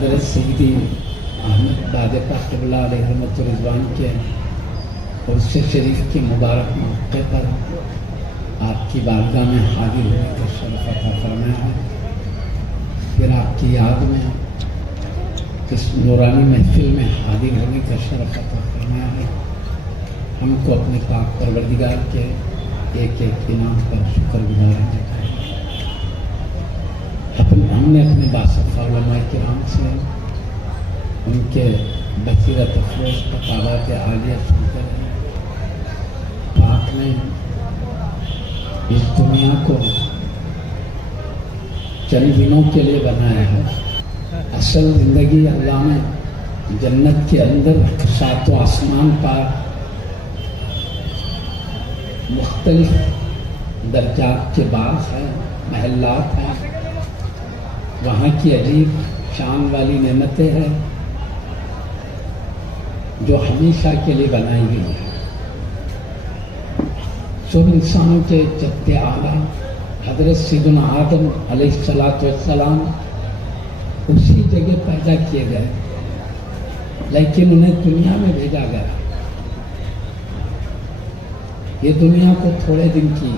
حضرت سیدی احمد داد پاک قبلہ علیہ رحمت و رضوان کے عرس شریف کے مبارک موقع پر آپ کی بارگاہ میں حاضر ہونے کا شرف عطا فرمایا ہے. پھر آپ کی یاد میں اس نورانی محفل میں حاضر ہونے کا شرف عطا فرمایا ہے. ہم کو اپنے پاک پروردگار کے ایک ایک انعام پر شکر گزار ہونا چاہیے. ہم نے اپنے باصفہ علماء کرام سے ان کے بصیرت افروز خطابات عالیہ سن کر پاک نے اس دنیا کو چند دنوں کے لیے بنایا ہے. اصل زندگی اللہ نے جنت کے اندر ساتوں آسمان پر مختلف درجات کے باغ ہیں، محلات ہیں، وہاں کی عجیب شان والی نعمتیں ہیں جو ہمیشہ کے لیے بنائی گئی ہیں. سب انسانوں کے جد اعلیٰ حضرت سیدنا آدم علیہ السلام اسی جگہ پیدا کیے گئے، لیکن انہیں دنیا میں بھیجا گیا. یہ دنیا کو تھوڑے دن کی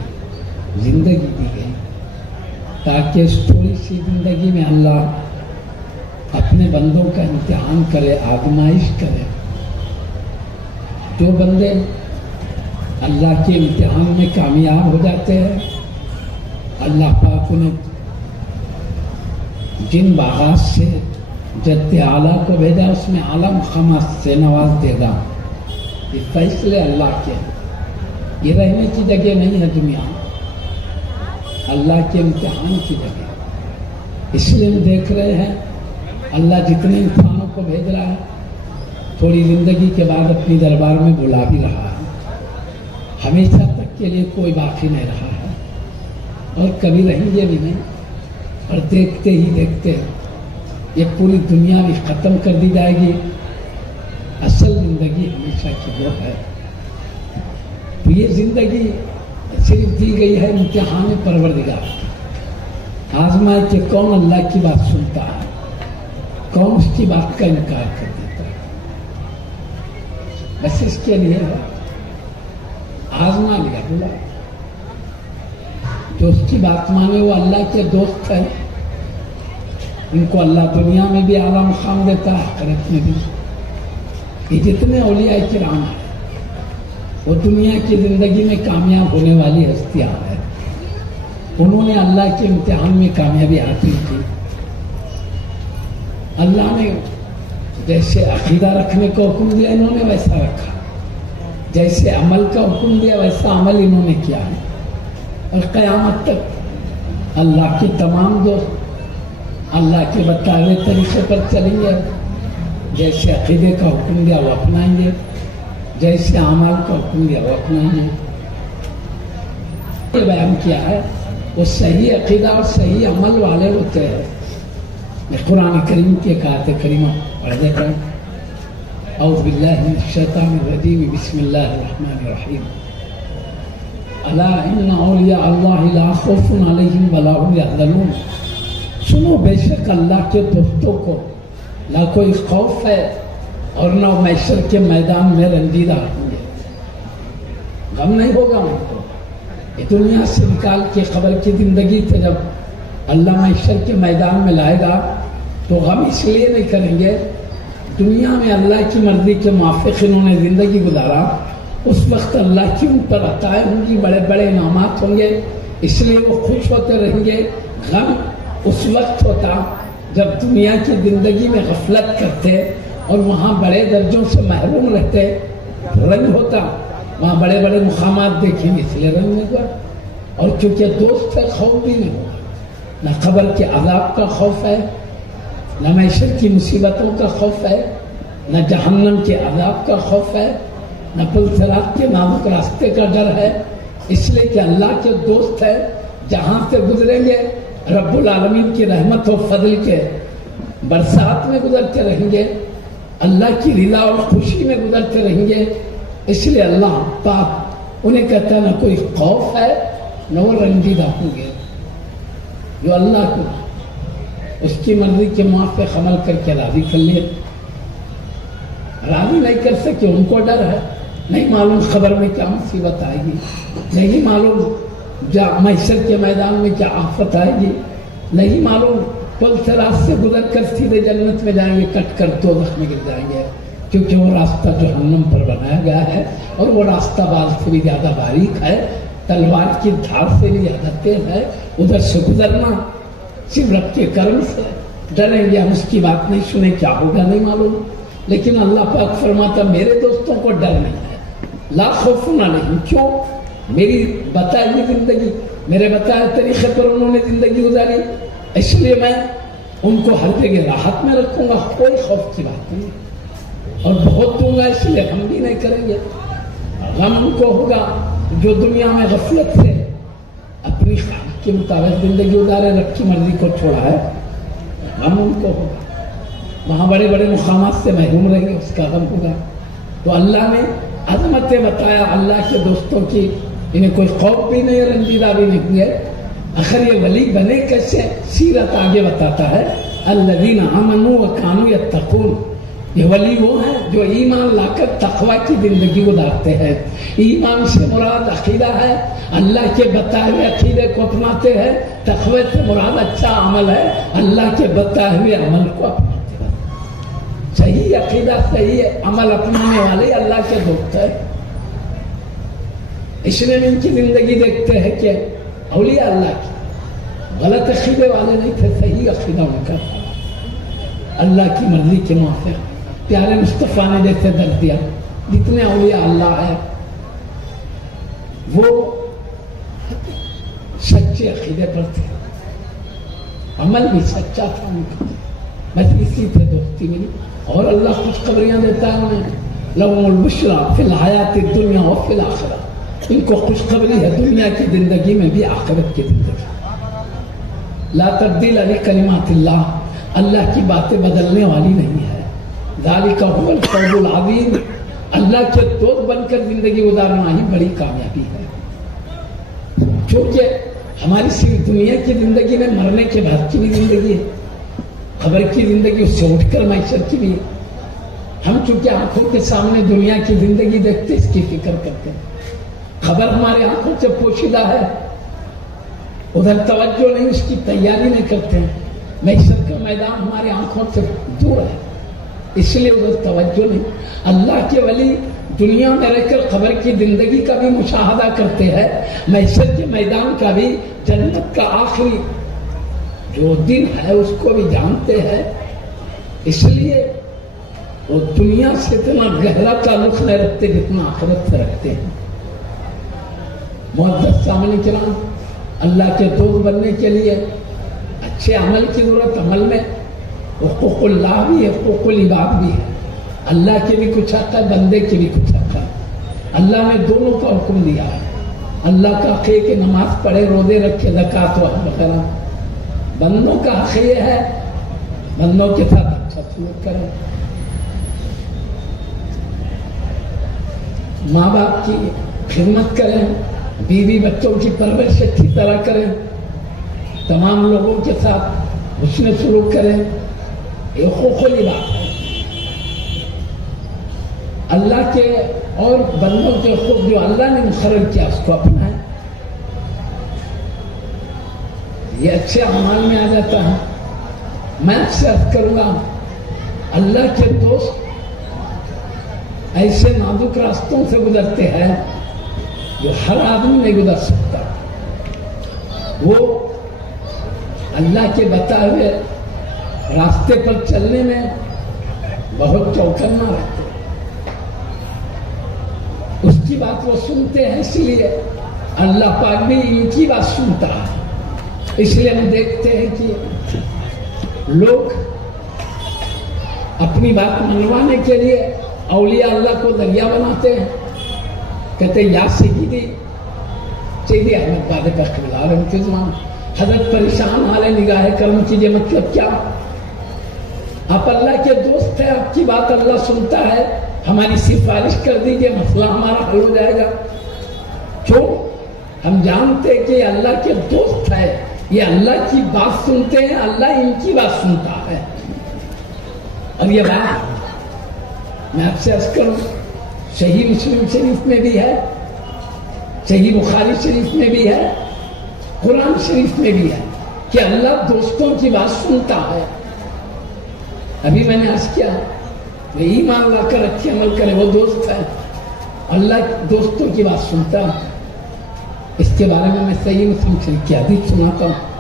زندگی دی گئی تاکہ اس تھوڑی سی زندگی میں اللہ اپنے بندوں کا امتحان کرے، آزمائش کرے. جو بندے اللہ کے امتحان میں کامیاب ہو جاتے ہیں، اللہ پاک انہیں جن باغات سے جد اعلیٰ کو بھیجا اس میں اعلیٰ مقامات سے نواز دے گا. یہ فیصلے اللہ کے، یہ رہنے کی جگہ نہیں ہے دنیا، اللہ کے امتحان کی جگہ. اس لیے ہم دیکھ رہے ہیں اللہ جتنے انسانوں کو بھیج رہا ہے تھوڑی زندگی کے بعد اپنی دربار میں بلا بھی رہا ہے. ہمیشہ تک کے لیے کوئی باقی نہیں رہا ہے اور کبھی رہیں گے بھی نہیں. اور دیکھتے ہی دیکھتے یہ پوری دنیا بھی ختم کر دی جائے گی. اصل زندگی ہمیشہ کی وہ ہے. تو یہ زندگی صرف دی گئی ہے امتحان پروردگار، آزمائے کہ کون اللہ کی بات سنتا ہے، کون اس کی بات کا انکار کر دیتا ہے. بس اس کے لیے آزما لیا. بولا جو اس کی بات مانے وہ اللہ کے دوست ہے، ان کو اللہ دنیا میں بھی اعلیٰ مقام دیتا ہے، آخرت میں بھی. یہ جتنے اولیاء کرام ہیں وہ دنیا کی زندگی میں کامیاب ہونے والی ہستیاں ہیں. انہوں نے اللہ کے امتحان میں کامیابی حاصل کی. اللہ نے جیسے عقیدہ رکھنے کا حکم دیا انہوں نے ویسا رکھا، جیسے عمل کا حکم دیا ویسا عمل انہوں نے کیا ہے. اور قیامت تک اللہ کے تمام دوست اللہ کے بتائے ہوئے طریقے پر چلیں گے. جیسے عقیدے کا حکم دیا وہ اپنائیں گے، جیسے اعمال کا حکم دیا وہ اپنائیں گے. یہ بیان کیا ہے وہ صحیح عقیدہ اور صحیح عمل والے ہوتے ہیں. میں قرآن کریم کی ایک آیت کریمہ پڑھ دیتا ہوں. اعوذ باللہ من الشیطان الرجیم بسم اللہ الرحمن الرحیم. الا ان اولیاء اللہ لا خوف علیہم ولا هم یحزنون. سنو بے شک اللہ کے دوستوں کو نہ کوئی خوف ہے اور نہ محشر کے میدان میں رنجیدہ ہوں گے، غم نہیں ہوگا ان کو. یہ دنیا سے نکال کے قبر کی زندگی سے جب اللہ محشر کے میدان میں لائے گا تو غم اس لیے نہیں کریں گے. دنیا میں اللہ کی مرضی کے موافق انہوں نے زندگی گزارا، اس وقت اللہ کی ان پر عطائیں ہوں گی، بڑے بڑے انعامات ہوں گے، اس لیے وہ خوش ہوتے رہیں گے. غم اس وقت ہوتا جب دنیا کی زندگی میں غفلت کرتے اور وہاں بڑے درجوں سے محروم رہتے. رنج ہوتا، وہاں بڑے بڑے مقامات دیکھیں گے اس لیے رنج نہیں ہوا. اور کیونکہ دوست ہے خوف بھی نہیں ہوگا. نہ قبر کے عذاب کا خوف ہے، نہ معیشت کی مصیبتوں کا خوف ہے، نہ جہنم کے عذاب کا خوف ہے، نہ پل صراط کے نازک راستے کا ڈر ہے. اس لیے کہ اللہ کے دوست ہے. جہاں سے گزریں گے رب العالمین کی رحمت و فضل کے برسات میں گزرتے رہیں گے، اللہ کی رضا اور خوشی میں گزرتے رہیں گے. اس لیے اللہ پاک انہیں کہتا ہے نہ کوئی خوف ہے نہ وہ رنجیدہ ہوں گے. جو اللہ کو اس کی مرضی کے موافق عمل کر کے راضی کر لیے. راضی نہیں کر سکے، ان کو ڈر ہے، نہیں معلوم خبر میں کیا مصیبت آئے گی، نہیں معلوم محشر کے میدان میں کیا آفت آئے گی، نہیں معلوم پل سے راست سے گزر کر سیدھے جنت میں جائیں گے، کٹ کر دوزخ میں گر جائیں گے، کیونکہ وہ راستہ جہنم پر بنایا گیا ہے اور وہ راستہ بال سے بھی زیادہ باریک ہے، تلوار کی دھار سے بھی زیادہ تیز ہے. ادھر سے گزرنا صرف رب کے کرم سے. ڈریں گے ہم، اس کی بات نہیں سنیں، کیا ہوگا نہیں معلوم. لیکن اللہ پاک فرماتا میرے دوستوں کو ڈر نہیں ہے، لا خوف علیہم. کیوں؟ میری بتائی ہوئی زندگی، میرے بتائے طریقے پر انہوں نے زندگی گزاری، اس لیے میں ان کو ہر جگہ راحت میں رکھوں گا، کوئی خوف کی بات نہیں. اور بہت دوں گا، اس لیے ہم بھی نہیں کریں گے. غم ان کو ہوگا جو دنیا میں غفلت سے اپنی خواہش کے مطابق زندگی گزارے، رب کی مرضی کو چھوڑا ہے، غم ان کو ہوگا. وہاں بڑے بڑے مقامات سے محروم رہیں گے، اس کا غم ہوگا. تو اللہ نے عظمتیں بتایا اللہ کے دوستوں کی، انہیں کوئی خوف بھی نہیں، رنجیدہ بھی نہیں ہے. آخر یہ ولی بنے کیسے؟ سیرت آگے بتاتا ہے، الذین آمنوا وکانوا یتقون. یہ ولی وہ ہیں جو ایمان لا کر تقوی کی زندگی گزارتے ہیں. ایمان سے مراد عقیدہ ہے، اللہ کے بتائے ہوئے عقیدے کو اپناتے ہیں. تقوی سے مراد اچھا عمل ہے، اللہ کے بتائے ہوئے عمل کو اپناتے ہیں. صحیح عقیدہ، صحیح عمل اپنانے والے اللہ کے دوست ہیں. اس لیے ان کی زندگی دیکھتے ہیں کہ اولیاء اللہ کی غلط عقیدے والے نہیں تھے، صحیح عقیدہ ان کا تھا. اللہ کی مرضی کے موافق پیارے مصطفیٰ نے جیسے درس دیا، جتنے اولیاء اللہ ہے وہ سچے عقیدے پر تھے، عمل بھی سچا تھا ان کا، بس اسی سے دوستی ملی. اور اللہ خوشخبریاں دیتا ہے انہیں، لہم البشریٰ فی الحیات الدنیا و فی الآخرہ. ان کو خوشخبری ہے دنیا کی زندگی میں بھی، آخرت کی زندگی. لا تبدیل لکلمات اللہ، اللہ کی باتیں بدلنے والی نہیں ہے. ذالک هو الفوز العظیم. اللہ کے دوست بن کر زندگی گزارنا ہی بڑی کامیابی ہے. کیونکہ ہماری صرف دنیا کی زندگی میں مرنے کے بعد کی بھی زندگی ہے، خبر کی زندگی، اس سے اٹھ کر معیشت کی بھی ہے. ہم چونکہ آنکھوں کے سامنے دنیا کی زندگی دیکھتے اس کی فکر کرتے ہیں، خبر ہمارے آنکھوں سے پوشیدہ ہے، ادھر توجہ نہیں، اس کی تیاری نہیں کرتے ہیں. معیشت کا میدان ہمارے آنکھوں سے دور ہے، اس لیے ادھر توجہ نہیں. اللہ کے ولی دنیا میں رہ کر خبر کی زندگی کا بھی مشاہدہ کرتے ہیں، معیشت کے میدان کا بھی، جنت کا آخری جو دن ہے اس کو بھی جانتے ہیں. اس لیے وہ دنیا سے اتنا گہرا تعلق نہیں رکھتے جتنا آخرت سے رکھتے ہیں. معزز سامعین کرام، اللہ کے دوست بننے کے لیے اچھے عمل کی ضرورت. عمل میں حقوق اللہ بھی ہے، حقوق العباد بھی ہے. اللہ کے بھی کچھ حق ہے، بندے کے بھی کچھ حق ہے. اللہ نے دونوں کا حکم دیا ہے. اللہ کا حق ہے کہ نماز پڑھے، روزے رکھے، زکوٰۃ وغیرہ. بندوں کا حق یہ ہے بندوں کے ساتھ اچھا سلوک کریں، ماں باپ کی خدمت کریں، بیوی بچوں کی پرورش اچھی طرح کریں، تمام لوگوں کے ساتھ حسن سلوک کریں. یہ حقوق العباد ہے. اللہ کے اور بندوں کے حقوق جو اللہ نے مقرر کیا اس کو اپنائیں. یہ اچھے اعمال میں آ جاتا ہے. میں اکثر عرض کروں گا، اللہ کے دوست ایسے نازک راستوں سے گزرتے ہیں جو ہر آدمی نہیں گزر سکتا. وہ اللہ کے بتائے ہوئے راستے پر چلنے میں بہت چوکنا رہتے ہیں. اس کی بات وہ سنتے ہیں، اس لیے اللہ پاک بھی ان کی بات سنتا ہے. اس لیے ہم دیکھتے ہیں کہ لوگ اپنی بات منوانے کے لیے اولیاء اللہ کو ذریعہ بناتے ہیں. کہتے ہیں یا سیدی احمد باد بخار انتظام، حضرت پریشان حال نگاہ کرم کیجیے. مطلب کیا؟ آپ اللہ کے دوست ہیں، آپ کی بات اللہ سنتا ہے، ہماری سفارش کر دیجیے، مسئلہ ہمارا حل ہو جائے گا. کیوں؟ ہم جانتے کہ اللہ کے دوست ہے، یہ اللہ کی بات سنتے ہیں، اللہ ان کی بات سنتا ہے. اور یہ بات میں آپ سے عرض کروں، صحیح مسلم شریف میں بھی ہے، صحیح بخاری شریف میں بھی ہے، قرآن شریف میں بھی ہے کہ اللہ دوستوں کی بات سنتا ہے. ابھی میں نے عرض کیا وہ ایمان لا کر اچھے عمل کرے وہ دوست ہے، اللہ دوستوں کی بات سنتا ہے. اس کے بارے میں صحیح مسلم شریف کی حدیث سناتا ہوں.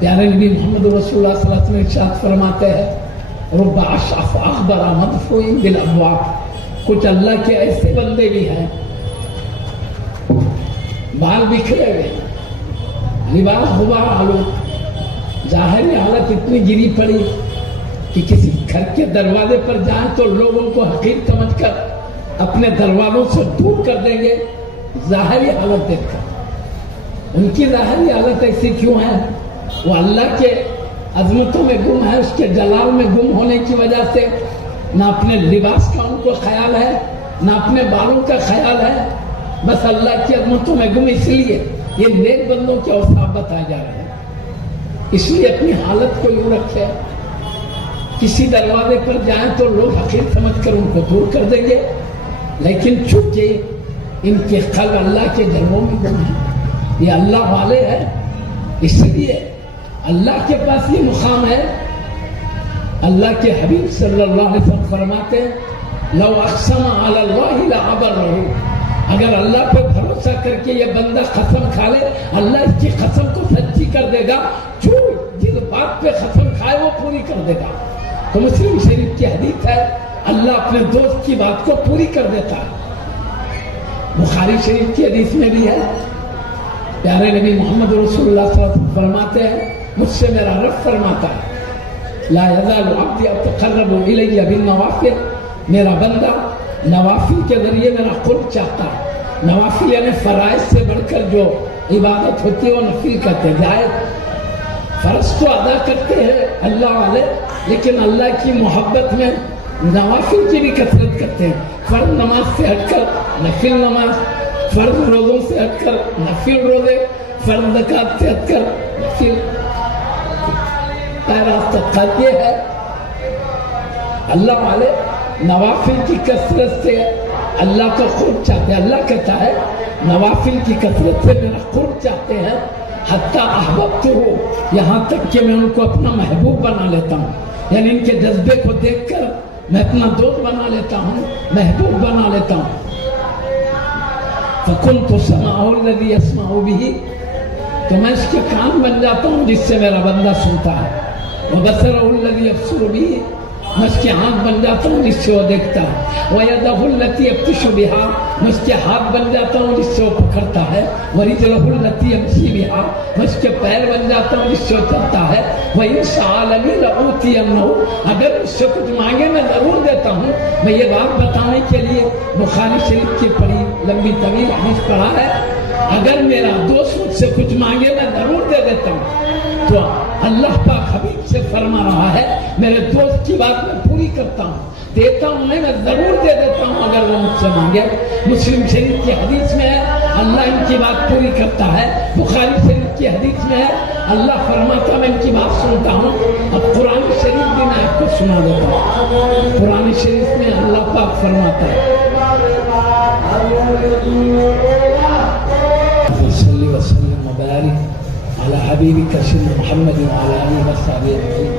پیارے نبی محمد رسول اللہ صلی اللہ علیہ وسلم ارشاد فرماتے ہیں رب اشعث اغبر مدفوع بالابواب، کچھ اللہ کے ایسے بندے بھی ہیں بال بکھرے ہوئے، لباس غبار آلود، ظاہری حالت اتنی گری پڑی کہ کسی گھر کے دروازے پر جائیں تو لوگ ان کو حقیر سمجھ کر اپنے دروازوں سے دور کر دیں گے. ظاہری حالت دیکھ کر ان کی ظاہری حالت ایسی کیوں ہے؟ وہ اللہ کے عظمتوں میں گم ہے، اس کے جلال میں گم ہونے کی وجہ سے نہ اپنے لباس کا ان کو خیال ہے نہ اپنے بالوں کا خیال ہے، بس اللہ کی عظمتوں میں گم. اس لیے یہ نیک بندوں کے اوصاف بتائے جا رہے ہیں. اس لیے اپنی حالت کو یوں رکھے، کسی دروازے پر جائیں تو لوگ حقیر سمجھ کر ان کو دور کر دیں گے، لیکن چونکہ ان کے قلب اللہ کے جلووں میں گم ہے، یہ اللہ والے ہیں، اس لیے اللہ کے پاس یہ مقام ہے. اللہ کے حبیب صلی اللہ علیہ وسلم فرماتے ہیں لو اقسم علی اللہ لعبرہ، اگر اللہ پہ بھروسہ کر کے یہ بندہ قسم کھا لے اللہ اس کی قسم کو سچی کر دے گا، جو جس بات پہ قسم کھائے وہ پوری کر دے گا. تو مسلم شریف کی حدیث ہے اللہ اپنے دوست کی بات کو پوری کر دیتا ہے. بخاری شریف کی حدیث میں بھی ہے پیارے نبی محمد رسول اللہ صلی اللہ علیہ وسلم فرماتے ہیں مجھ سے میرا رب فرماتا ہے لا یزال عبدی یتقرب الی بالنوافل، میرا بندہ نوافل کے ذریعے میرا قرب چاہتا ہے. نوافل یعنی فرائض سے بڑھ کر جو عبادت ہوتی ہے وہ نفل کہتے ہیں. جائز فرض تو ادا کرتے ہیں اللہ والے، لیکن اللہ کی محبت میں نوافل کی بھی کثرت کرتے ہیں. فرض نماز سے ہٹ کر نفل نماز، فرض روزوں سے ہٹ کر نفل روزے، فرض زکات سے ہٹ کر نفل. راستہ یہ ہے اللہ والے نوافل کی کثرت سے اللہ کا قرب چاہتے ہیں. اللہ کہتا ہے نوافل کی کثرت سے میرا قرب چاہتے ہیں حتیٰ احببت ہو، یہاں تک کہ میں ان کو اپنا محبوب بنا لیتا ہوں. یعنی ان کے جذبے کو دیکھ کر میں اپنا دوست بنا لیتا ہوں، محبوب بنا لیتا ہوں. فَكُنْتُ سَمْعَهُ الَّذِي يَسْمَعُ بِهِ، تو میں اس کے کان بن جاتا ہوں جس سے میرا بندہ سنتا ہے. وَبَصَرَهُ الَّذِي يَبْصُرُ بِهِ، میں اس کے آنکھ بن جاتا ہوں جس سے وہ دیکھتا ہے. وَيَدَهُ الَّتِي يَبْطِشُ بِهَا، میں اس کے ہاتھ بن جاتا ہوں جس سے وہ پکڑتا ہے. وَرِجْلَهُ الَّتِي يَمْشِي بِهَا، میں اس کے پیر بن جاتا ہوں جس سے وہ چلتا ہے. وَإِنْ سَأَلَنِي لَأُوتِيَنَّهُ، اگر اس سے کچھ مانگے میں ضرور دیتا ہوں. میں یہ بات بتانے کے لیے بخاری شریف کی پڑھی لمبی طویل حدیث پڑھا ہے، اگر میرا دوست مجھ سے کچھ مانگے میں ضرور دے دیتا ہوں. تو اللہ پاک حبیب سے فرما رہا ہے میرے دوست کی بات میں پوری کرتا ہوں، دیتا ہوں میں ضرور دے دیتا ہوں اگر وہ مجھ سے مانگے. مسلم شریف کی حدیث میں ہے اللہ ان کی بات پوری کرتا ہے. بخاری شریف کی حدیث میں ہے اللہ فرماتا میں ان کی بات سنتا ہوں. اب قرآن شریف بھی میں آپ کو سنا دیتا ہوں. قرآن شریف میں اللہ پاک فرماتا ہے صلی وسلم وبارک على حبيبك سيدنا محمد وعلى آله وصحبه أجمعين.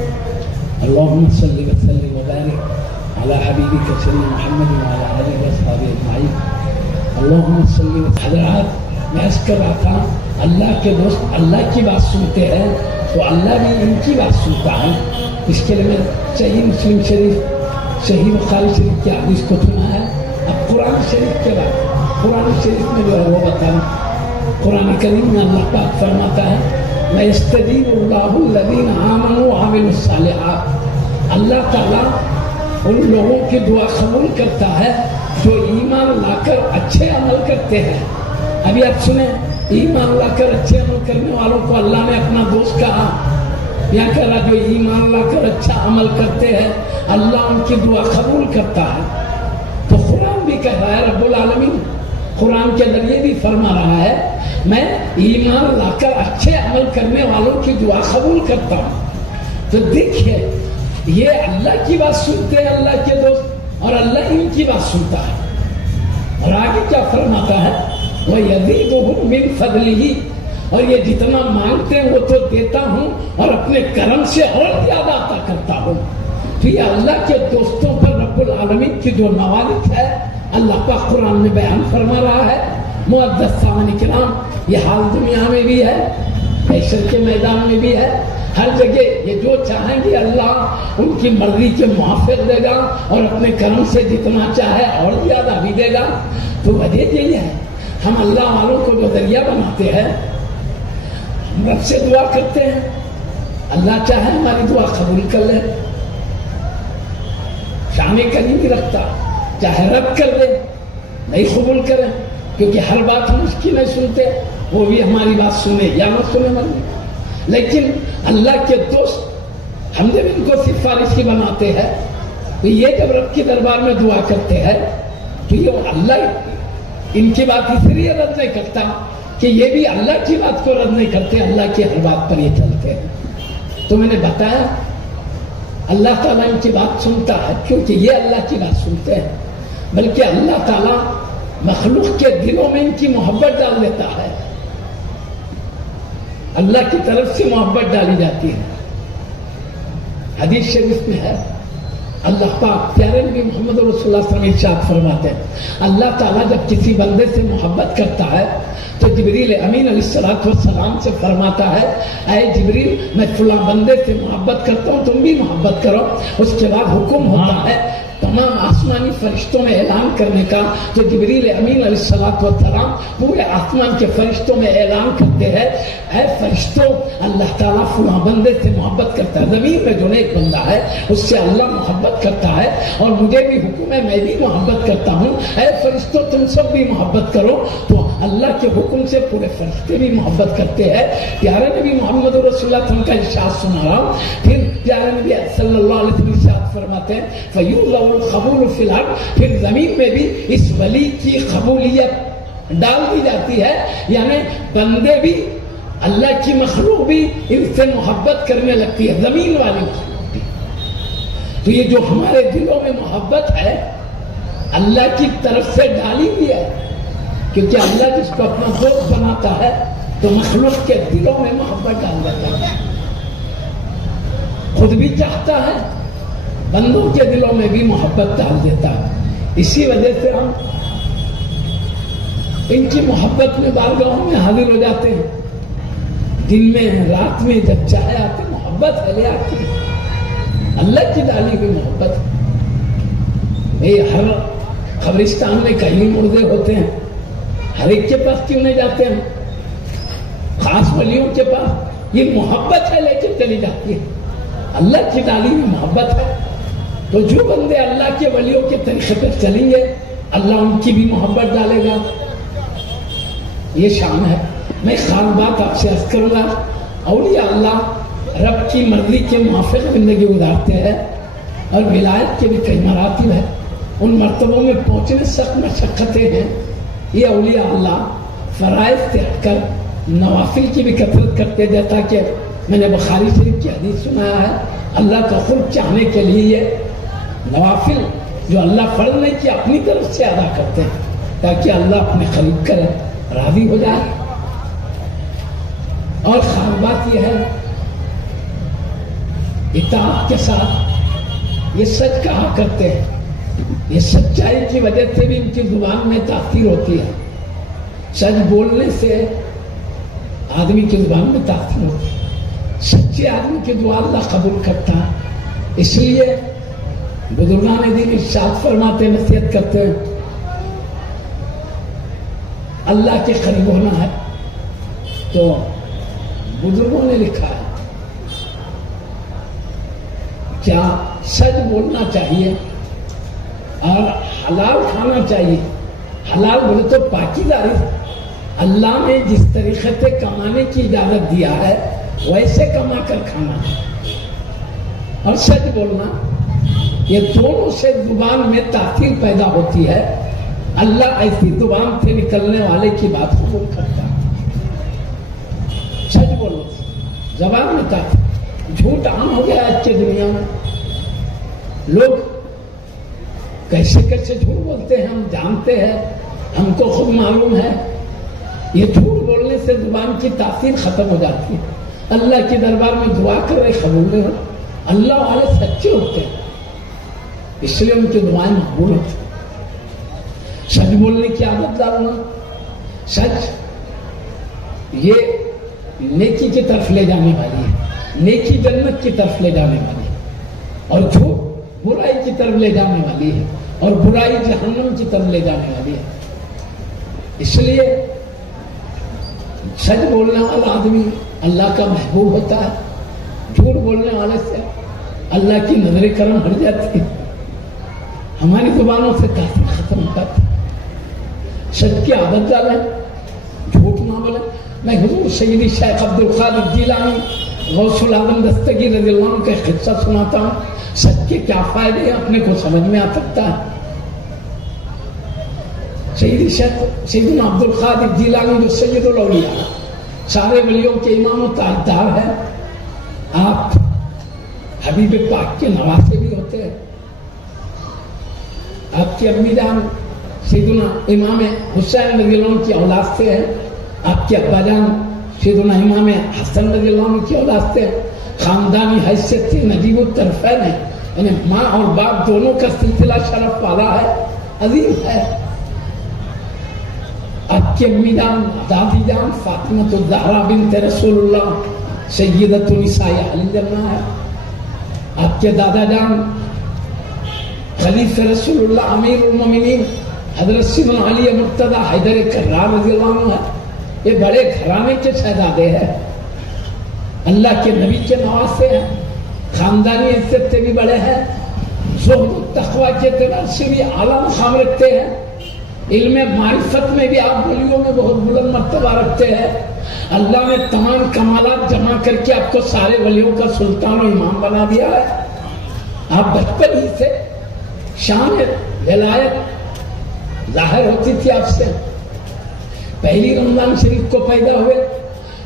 اللهم صل وسلم وبارك على حبيبك سيدنا محمد وعلى آله وصحبه أجمعين. اللهم صل وسلم. حضرات میں عرض کر رہا تھا اللہ کے دوست اللہ کی بات سنتے ہیں تو اللہ بھی ان کی بات سنتا ہے. اس کے لیے میں صحیح مسلم شریف صحیح بخاری شریف کی حدیث کو سنا ہے. اب قرآن شریف کے بعد قرآن شریف میں جو ہے وہ بتانا. قرآن کریم میں اللہ پاک فرماتا ہے وَيَسْتَجِيبُ اللَّهُ الَّذِينَ آمَنُوا وَعَمِلُوا الصَّالِحَاتِ، اللہ تعالیٰ ان لوگوں کی دعا قبول کرتا ہے جو ایمان لا کر اچھے عمل کرتے ہیں. ابھی آپ سنیں ایمان لا کر اچھے عمل کرنے والوں کو اللہ نے اپنا دوست کہا یا کہا جو ایمان لا کر اچھا عمل کرتے ہیں اللہ ان کی دعا قبول کرتا ہے. تو قرآن بھی کہہ رہا ہے رب العالمین قرآن کے ذریعے بھی فرما رہا ہے میں ایمان لا کر اچھے عمل کرنے والوں کی دعا قبول کرتا ہوں. تو دیکھیے یہ اللہ کی بات سنتے ہیں اللہ کے دوست، اور اللہ ان کی بات سنتا ہے. اور آگے کیا فرماتا ہے؟ وَيَزِيدُهُم مِّن فَضْلِهِ، اور یہ جتنا مانگتے ہیں وہ تو دیتا ہوں اور اپنے کرم سے اور زیادہ عطا کرتا ہوں. تو یہ اللہ کے دوستوں پر رب العالمین کی جو نوازش ہے اللہ پاک قرآن میں بیان فرما رہا ہے. معزز سامعین کرام، یہ حال دنیا میں بھی ہے، حشر کے میدان میں بھی ہے، ہر جگہ. یہ جو چاہیں گے اللہ ان کی مرضی کے موافق دے گا اور اپنے کرم سے جتنا چاہے اور زیادہ بھی دے گا. تو وجہ یہی ہے ہم اللہ والوں کو جو ذریعہ بناتے ہیں، ہم رب سے دعا کرتے ہیں، اللہ چاہے ہماری دعا قبول کر لے، شان کہیں بھی رکھتا، چاہے رد کر دے نہیں قبول کرے، کیونکہ ہر بات ہم اس کی نہیں سنتے، وہ بھی ہماری بات سنے یا نہ سنے مرضی. لیکن اللہ کے دوست ہم جب ان کو سفارشی بناتے ہیں تو یہ جب رب کے دربار میں دعا کرتے ہیں تو یہ اللہ ان کی بات اس لیے رد نہیں کرتا کہ یہ بھی اللہ کی بات کو رد نہیں کرتے، اللہ کی ہر بات پر یہ چلتے ہیں. تو میں نے بتایا اللہ تعالیٰ ان کی بات سنتا ہے کیونکہ یہ اللہ کی بات سنتے ہیں، بلکہ اللہ تعالیٰ مخلوق کے دلوں میں ان کی محبت ڈال دیتا ہے. اللہ کی طرف سے محبت ڈالی جاتی ہے. حدیث شریف میں ہے، اللہ پاک پیارے نبی محمد رسول اللہ صلی اللہ علیہ وسلم ارشاد فرماتے ہیں اللہ تعالیٰ جب کسی بندے سے محبت کرتا ہے تو جبریل امین علیہ السلام سے فرماتا ہے اے جبریل میں فلاں بندے سے محبت کرتا ہوں، تم بھی محبت کرو. اس کے بعد حکم ہوتا ہے تمام آسمانی فرشتوں میں اعلان کرنے کا. تو جبریل امین علیہ السلام پورے آسمان کے فرشتوں میں اعلان کرتے ہیں اے فرشتوں اللہ تعالیٰ فلاں بندے سے محبت کرتا ہے. زمین میں جو ایک بندہ ہے اس سے اللہ محبت کرتا ہے اور مجھے بھی حکم ہے میں بھی محبت کرتا ہوں. اے فرشتوں تم سب بھی محبت کرو. تو اللہ کے حکم سے پورے فرشتے بھی محبت کرتے ہیں. پیارے نبی محمد رسول اللہ کا ارشاد سنا رہا ہوں. پھر پیارے نبی صلی اللہ علیہ وسلم ارشاد فرماتے ہیں فَيُرْضَوْ الْقَبُولُ فِي الْأَرْضِ، پھر زمین میں بھی اس ولی کی قبولیت ڈال دی جاتی ہے. یعنی بندے بھی اللہ کی مخلوق بھی ان سے محبت کرنے لگتی ہے، زمین والی مخلوق بھی. تو یہ جو ہمارے دلوں میں محبت ہے اللہ کی طرف سے ڈالی بھی ہے، کیونکہ اللہ جس کو اپنا دوست بناتا ہے تو مخلوق کے دلوں میں محبت ڈال دیتا ہے. خود بھی چاہتا ہے بندوں کے دلوں میں بھی محبت ڈال دیتا ہے. اسی وجہ سے ہم ان کی محبت میں بارگاہوں میں حاضر ہو جاتے ہیں. دن میں رات میں جب چاہے آتے محبت ہے لے آتی ہے. اللہ کی ڈالی ہوئی محبت. ہر قبرستان میں کئی مردے ہوتے ہیں، ہر ایک کے پاس کیوں نہیں جاتے ہیں؟ خاص ولیوں کے پاس یہ محبت ہے لے کے چلی جاتی ہے. اللہ کی ڈالی ہوئی محبت ہے. تو جو بندے اللہ کے ولیوں کے طریقے پر چلیں گے اللہ ان کی بھی محبت ڈالے گا. یہ شان ہے. میں خاص بات آپ سے عرض کروں گا، اولیاء اللہ رب کی مرضی کے موافق زندگی گزارتے ہیں اور ولایت کے بھی کئی مراتب ہیں. ان مرتبوں میں پہنچنے سخت مشقتیں ہیں. یہ اولیاء اللہ فرائض سے ہٹ کر نوافل کی بھی کثرت کرتے، جیسا کہ میں نے بخاری شریف کی حدیث سنایا ہے اللہ کا قرب چاہنے کے لیے یہ نوافل جو اللہ فرض نہیں کیا اپنی طرف سے ادا کرتے ہیں تاکہ اللہ اپنے قریب کرے، راضی ہو جائے. اور خاص بات یہ ہے اطاعت کے ساتھ یہ سچ کہا کرتے ہیں. یہ سچائی کی وجہ سے بھی ان کی زبان میں تاثیر ہوتی ہے. سچ بولنے سے آدمی کی زبان میں تاثیر ہوتی ہے. سچے آدمی کی دعا اللہ قبول کرتا ہے. اس لیے بزرگان دین ارشاد فرماتے نصیحت کرتے ہیں اللہ کے قریب ہونا ہے تو بزرگوں نے لکھا ہے کیا سچ بولنا چاہیے اور حلال کھانا چاہیے. حلال بولے تو پاکیزہ رزق. اللہ نے جس طریقے سے کمانے کی اجازت دیا ہے ویسے کما کر کھانا اور سچ بولنا، یہ دونوں سے زبان میں تاثیر پیدا ہوتی ہے. اللہ ایسی زبان سے نکلنے والے کی بات قبول کرتا ہے. زبان میں طاقت. جھوٹ عام ہو گیا آج کی دنیا میں. لوگ کیسے کیسے جھوٹ بولتے ہیں ہم جانتے ہیں, ہم کو خود معلوم ہے. یہ جھوٹ بولنے سے زبان کی تاثیر ختم ہو جاتی ہے. اللہ کے دربار میں دعا کر رہے قبول نہیں ہو. اللہ والے سچے ہوتے ہیں اس لیے ان کی دعائیں مقبول ہوتی ہیں. سچ بولنے کی عادت ڈالنا. سچ یہ نیکی کی طرف لے جانے والی ہے, نیکی جنت کی طرف لے جانے والی ہے, اور جھوٹ برائی کی طرف لے جانے والی ہے, اور برائی جہنم کی طرف لے جانے والی ہے. اس لیے سچ بولنے والا آدمی اللہ کا محبوب ہوتا ہے. جھوٹ بولنے والے سے اللہ کی نظر کرم ہٹ جاتی ہے. ہماری زبانوں سے تاثیر ختم ہوتا ہے. سچ کی عادت ڈالیں, جھوٹ نہ بولیں. میں حضور سیدی شیخ عبد القادر جیلانی غوث العظم دستگیر رضی اللہ عنہ کا قصہ سناتا ہوں. سچ کے کیا فائدے ہیں اپنے کو سمجھ میں آ سکتا ہے. سیدی شیخ سیدنا عبد القادر جیلانی جو سید الاولیاء سارے ولیوں کے امام و تاجدار ہیں, آپ حبیب پاک کے نواسے بھی ہوتے ہیں. آپ کی امی جان سیدنا امام حسین رضی اللہ عنہ کی اولاد سے ہیں. آپ کے ابا جان سیدنا امام حسن رضی اللہ عنہ کی اولاد سے. خاندانی حیثیت سے نجیب الطرفین ہے, یعنی ماں اور باپ دونوں کا سلسلہ شرف والا ہے, عظیم ہے. آپ کی امی جان دادی جان فاطمہ الزہرا بنت رسول اللہ سیدۃ النساء اہل الجنہ ہے. آپ کے دادا جان خلیفہ رسول اللہ امیر المومنین حضرت سیدنا علی مرتضی حیدر کرار رضی اللہ عنہ ہے. یہ بڑے گھرانے کے شہزادے ہیں, اللہ کے نبی کے نواسے ہیں, خاندانی حیثیت سے بھی بڑے ہیں, زہد و تقوی کے اعتبار سے بھی اعلیٰ مقام رکھتے ہیں, علم معرفت میں بھی آپ ولیوں میں بہت بلند مرتبہ رکھتے ہیں. اللہ نے تمام کمالات جمع کر کے آپ کو سارے ولیوں کا سلطان و امام بنا دیا ہے. آپ بچپن ہی سے شان ولایت ظاہر ہوتی تھی آپ سے. پہلی رمضان شریف کو پیدا ہوئے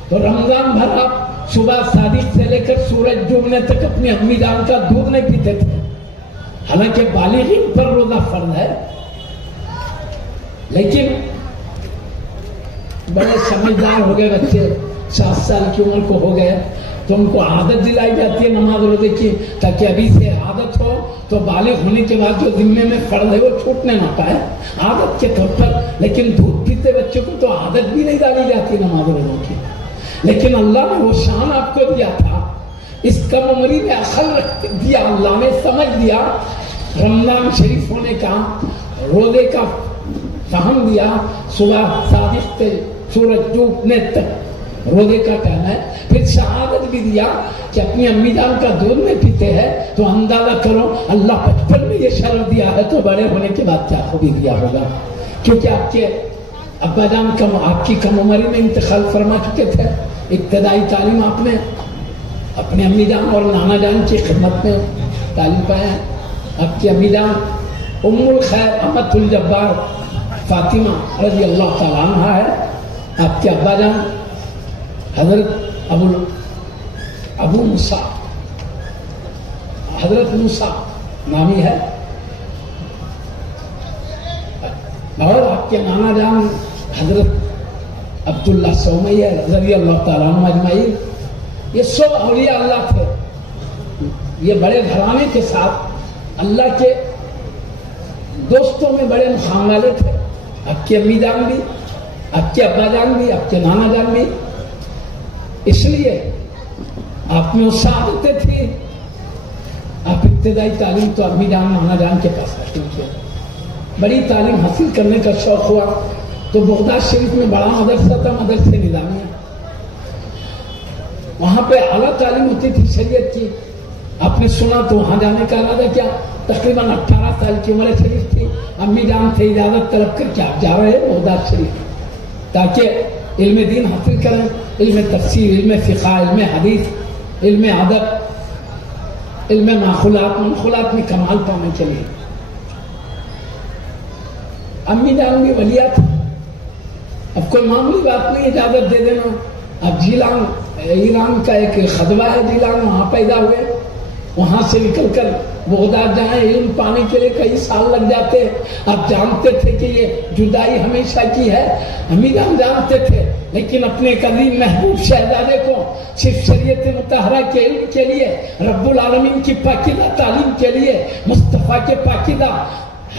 تو رمضان بھر آپ صبح صادق سے لے کر سورج ڈوبنے تک اپنی امی جان کا دودھ نہیں پیتے تھے. حالانکہ بالغین پر روزہ فرض ہے, لیکن بڑے سمجھدار ہو گئے بچے, 7 سال کی عمر کو ہو گئے تو ان کو عادت دلائی جاتی ہے نماز روزے کی, تاکہ ابھی سے عادت ہو تو بالغ ہونے کے بعد جو ذمے میں فرض ہے وہ چھوٹنے نہ پائے, عادت کے طور پر. لیکن دودھ پیتے بچوں کو تو عادت بھی نہیں ڈالی جاتی نماز روزوں کی. لیکن اللہ نے وہ شان آپ کو دیا تھا, اس کم عمری میں عقل رکھ دیا, اللہ نے سمجھ دیا, رمضان شریف ہونے کا روزے کا فہم دیا, صبح صادق سے سورج ڈوبنے تک روزے کا ٹائم ہے. پھر شہادت بھی دیا کہ اپنی امی جان کا دودھ میں پیتے ہیں, تو اندازہ کرو اللہ بچپن میں یہ شرف دیا ہے تو بڑے ہونے کے بعد کیا خوبی دیا ہوگا. کیونکہ آپ کے ابا جان آپ کی کم عمری میں انتقال فرما چکے تھے. ابتدائی تعلیم آپ نے اپنے امی جان اور نانا جان کی خدمت میں تعلیم پایا ہے. آپ کی امی جان ام الخیر امت الجبار فاطمہ رضی اللہ تعالیٰ عنہ ہے. آپ کے ابا جان حضرت ابو موسیٰ حضرت موسیٰ نامی ہے, اور آپ کے نانا جان حضرت عبداللہ سومی رضی اللہ تعالیٰ عنہ اجمعین. یہ سب اولیاء اللہ تھے. یہ بڑے گھرانے کے ساتھ اللہ کے دوستوں میں بڑے مقام والے تھے. آپ کی امی جان بھی, آپ کے ابا جان بھی, آپ کے نانا جان بھی. اس لیے آپ میں سعادتیں تھی. آپ ابتدائی تعلیم تو امی جان نانا جان کے پاس حاصل کیا. بڑی تعلیم حاصل کرنے کا شوق ہوا تو بغداد شریف میں بڑا مدرسہ تھا, مدرسے نظامیہ. وہاں پہ اعلیٰ تعلیم ہوتی تھی شریعت کی. آپ نے سنا تو وہاں جانے کا ارادہ کیا. تقریباً 18 سال کی عمر شریف تھی. امی جان سے اجازت طلب کر کے آپ جا رہے ہیں بغداد شریف, تاکہ علم دین حاصل کریں, علم تفسیر, علم فقہ, علم حدیث, علم ادب, علم منقولات میں کمال پانے کے لیے. امی جان بھی ولیہ تھی. اب کوئی معمولی بات نہیں اجازت دے دینا. اب جیلان ایران کا ایک خدوہ ہے جیلان، وہاں پیدا ہوئے، وہاں سے نکل کر بغداد جائیں، علم پانے کے لیے کئی سال لگ جاتے ہیں۔ آپ جانتے تھے کہ یہ جدائی ہمیشہ کی ہے، امیران جانتے تھے، لیکن اپنے قدیم محبوب شہزادے کو صرف شریعت مطہرہ کے علم کے لیے، رب العالمین کی پاکیزہ تعلیم کے لیے، مصطفیٰ کے پاکیزہ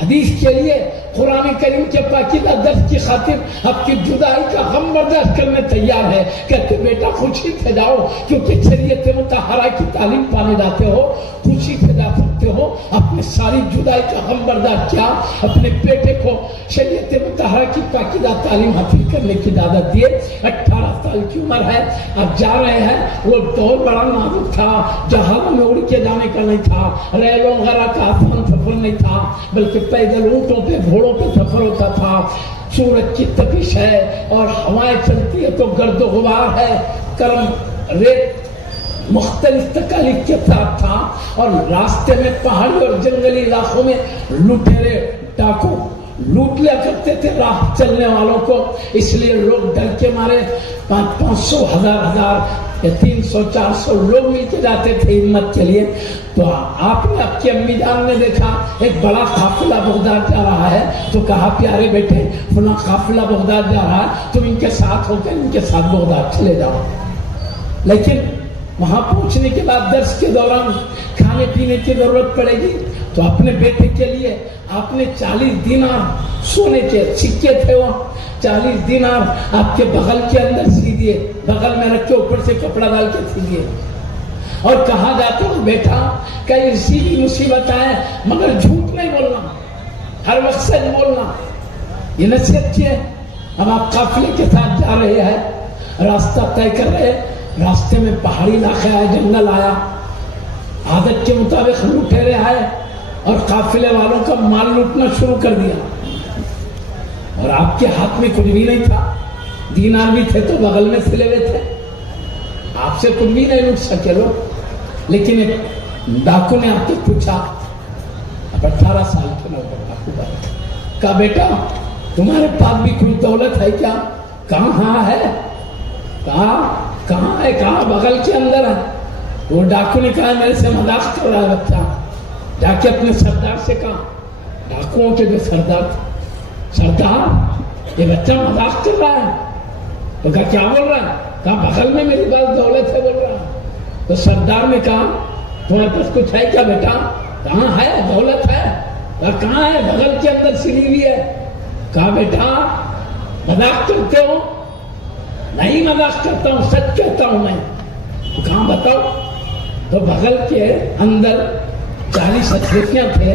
حدیث کے لیے، قرآن کریم کے پاکیزہ درس کی خاطر آپ کی جدائی کا غم برداشت کرنے تیار ہے۔ کہتے بیٹا خوشی سے جاؤ، کیونکہ شریعت مطہرہ کی تعلیم پانے جاتے ہو، خوشی سے جا سکتے ہو۔ اپنے ساری جدائی کا غم برداشت کیا، اپنے بیٹے کو شریعت مطہرہ کی پاکیزہ تعلیم حاصل کرنے کی اجازت دیے۔ 18 سال کی عمر ہے، اب جا رہے ہیں۔ وہ دور بڑا نازک تھا، جہازوں میں اڑ کے جانے کا نہیں تھا، ریلوں وغیرہ کا آسان سفر نہیں تھا، بلکہ پیدل اونٹوں پہ گھوڑوں پہ سفر ہوتا تھا۔ سورج کی تپش ہے اور ہوائیں چلتی ہے تو گرد و غبار ہے، کرم ریت مختلف تکالیف کے ساتھ تھا، اور راستے میں پہاڑی اور جنگلی علاقوں میں لٹیرے ڈاکو لوٹ لیا کرتے تھے راہ چلنے والوں کو، اس لیے لوگ ڈر کے مارے 500 1000 یا 300 400 لوگ مل کے جاتے تھے ہمت کے لیے۔ تو آپ نے آپ کی امی جان نے دیکھا ایک بڑا قافلہ بغداد جا رہا ہے، تو کہا پیارے بیٹے فلاں قافلہ بغداد جا رہا ہے، تم ان کے ساتھ ہو کر ان کے ساتھ بغداد چلے جاؤ۔ لیکن وہاں پہنچنے کے بعد درس کے دوران کھانے پینے کی ضرورت پڑے گی، تو اپنے بیٹے کے لیے آپ نے 40 دینار سونے کے سکے تھے، وہ 40 دینار آپ کے بغل کے اندر سی دیے، بغل میں رکھ کے اوپر سے کپڑا ڈال کے سی دیے، اور کہا جاتا ہے بیٹا کہیں اسی بھی مصیبت آئے مگر جھوٹ نہیں بولنا، ہر وقت سچ بولنا، یہ نصیحت کی ہے۔ اب آپ قافلے کے ساتھ جا رہے ہیں، راستہ طے کر رہے، راستے میں پہاڑی علاقہ آیا، جنگل آیا، عادت کے مطابق لٹیرے آئے اور قافلے والوں کا مال لوٹنا شروع کر دیا، اور آپ کے ہاتھ میں کچھ بھی نہیں تھا، دینار بھی تھے تو بغل میں سلے ہوئے تھے، آپ سے کچھ بھی نہیں لوٹ سکے لوگ۔ لیکن ایک ڈاکو نے آپ سے پوچھا، اب 18 سال کے ڈاکو کہا بیٹا تمہارے پاس بھی کچھ دولت ہے کیا؟ کہاں ہے؟ کہاں ہے؟ کہاں؟ بغل کے اندر ہے۔ وہ ڈاکو نے کہا میرے سے مذاق کر رہا ہے بچہ، جا کے اپنے سردار سے کہا، ڈاکوؤں کے جو سردار تھے، سردار یہ بچہ مذاق کر رہا ہے۔ تو کہا کیا بول رہا ہے؟ کہا بغل میں میری بات دولت ہے بول رہا ہے۔ تو سردار نے کہا تمہارے پاس کچھ ہے کیا بیٹا؟ کہاں ہے؟ دولت ہے؟ کہاں ہے؟ بغل کے اندر سلی ہوئی ہے۔ کہا بیٹا مذاق کرتے ہو؟ نہیں مذاق کرتا ہوں، سچ کہتا ہوں میں۔ کہاں بتاؤ؟ تو بغل کے اندر 40 اشرفیاں تھے،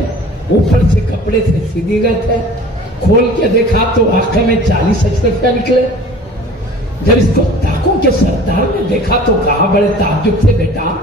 اوپر سے کپڑے سے سیدھے گئے تھے، کھول کے دیکھا تو واقعے میں 40 اشرفیاں نکلے۔ جب اس کو ڈاکو کے سردار نے دیکھا تو کہا بڑے تعجب سے بیٹا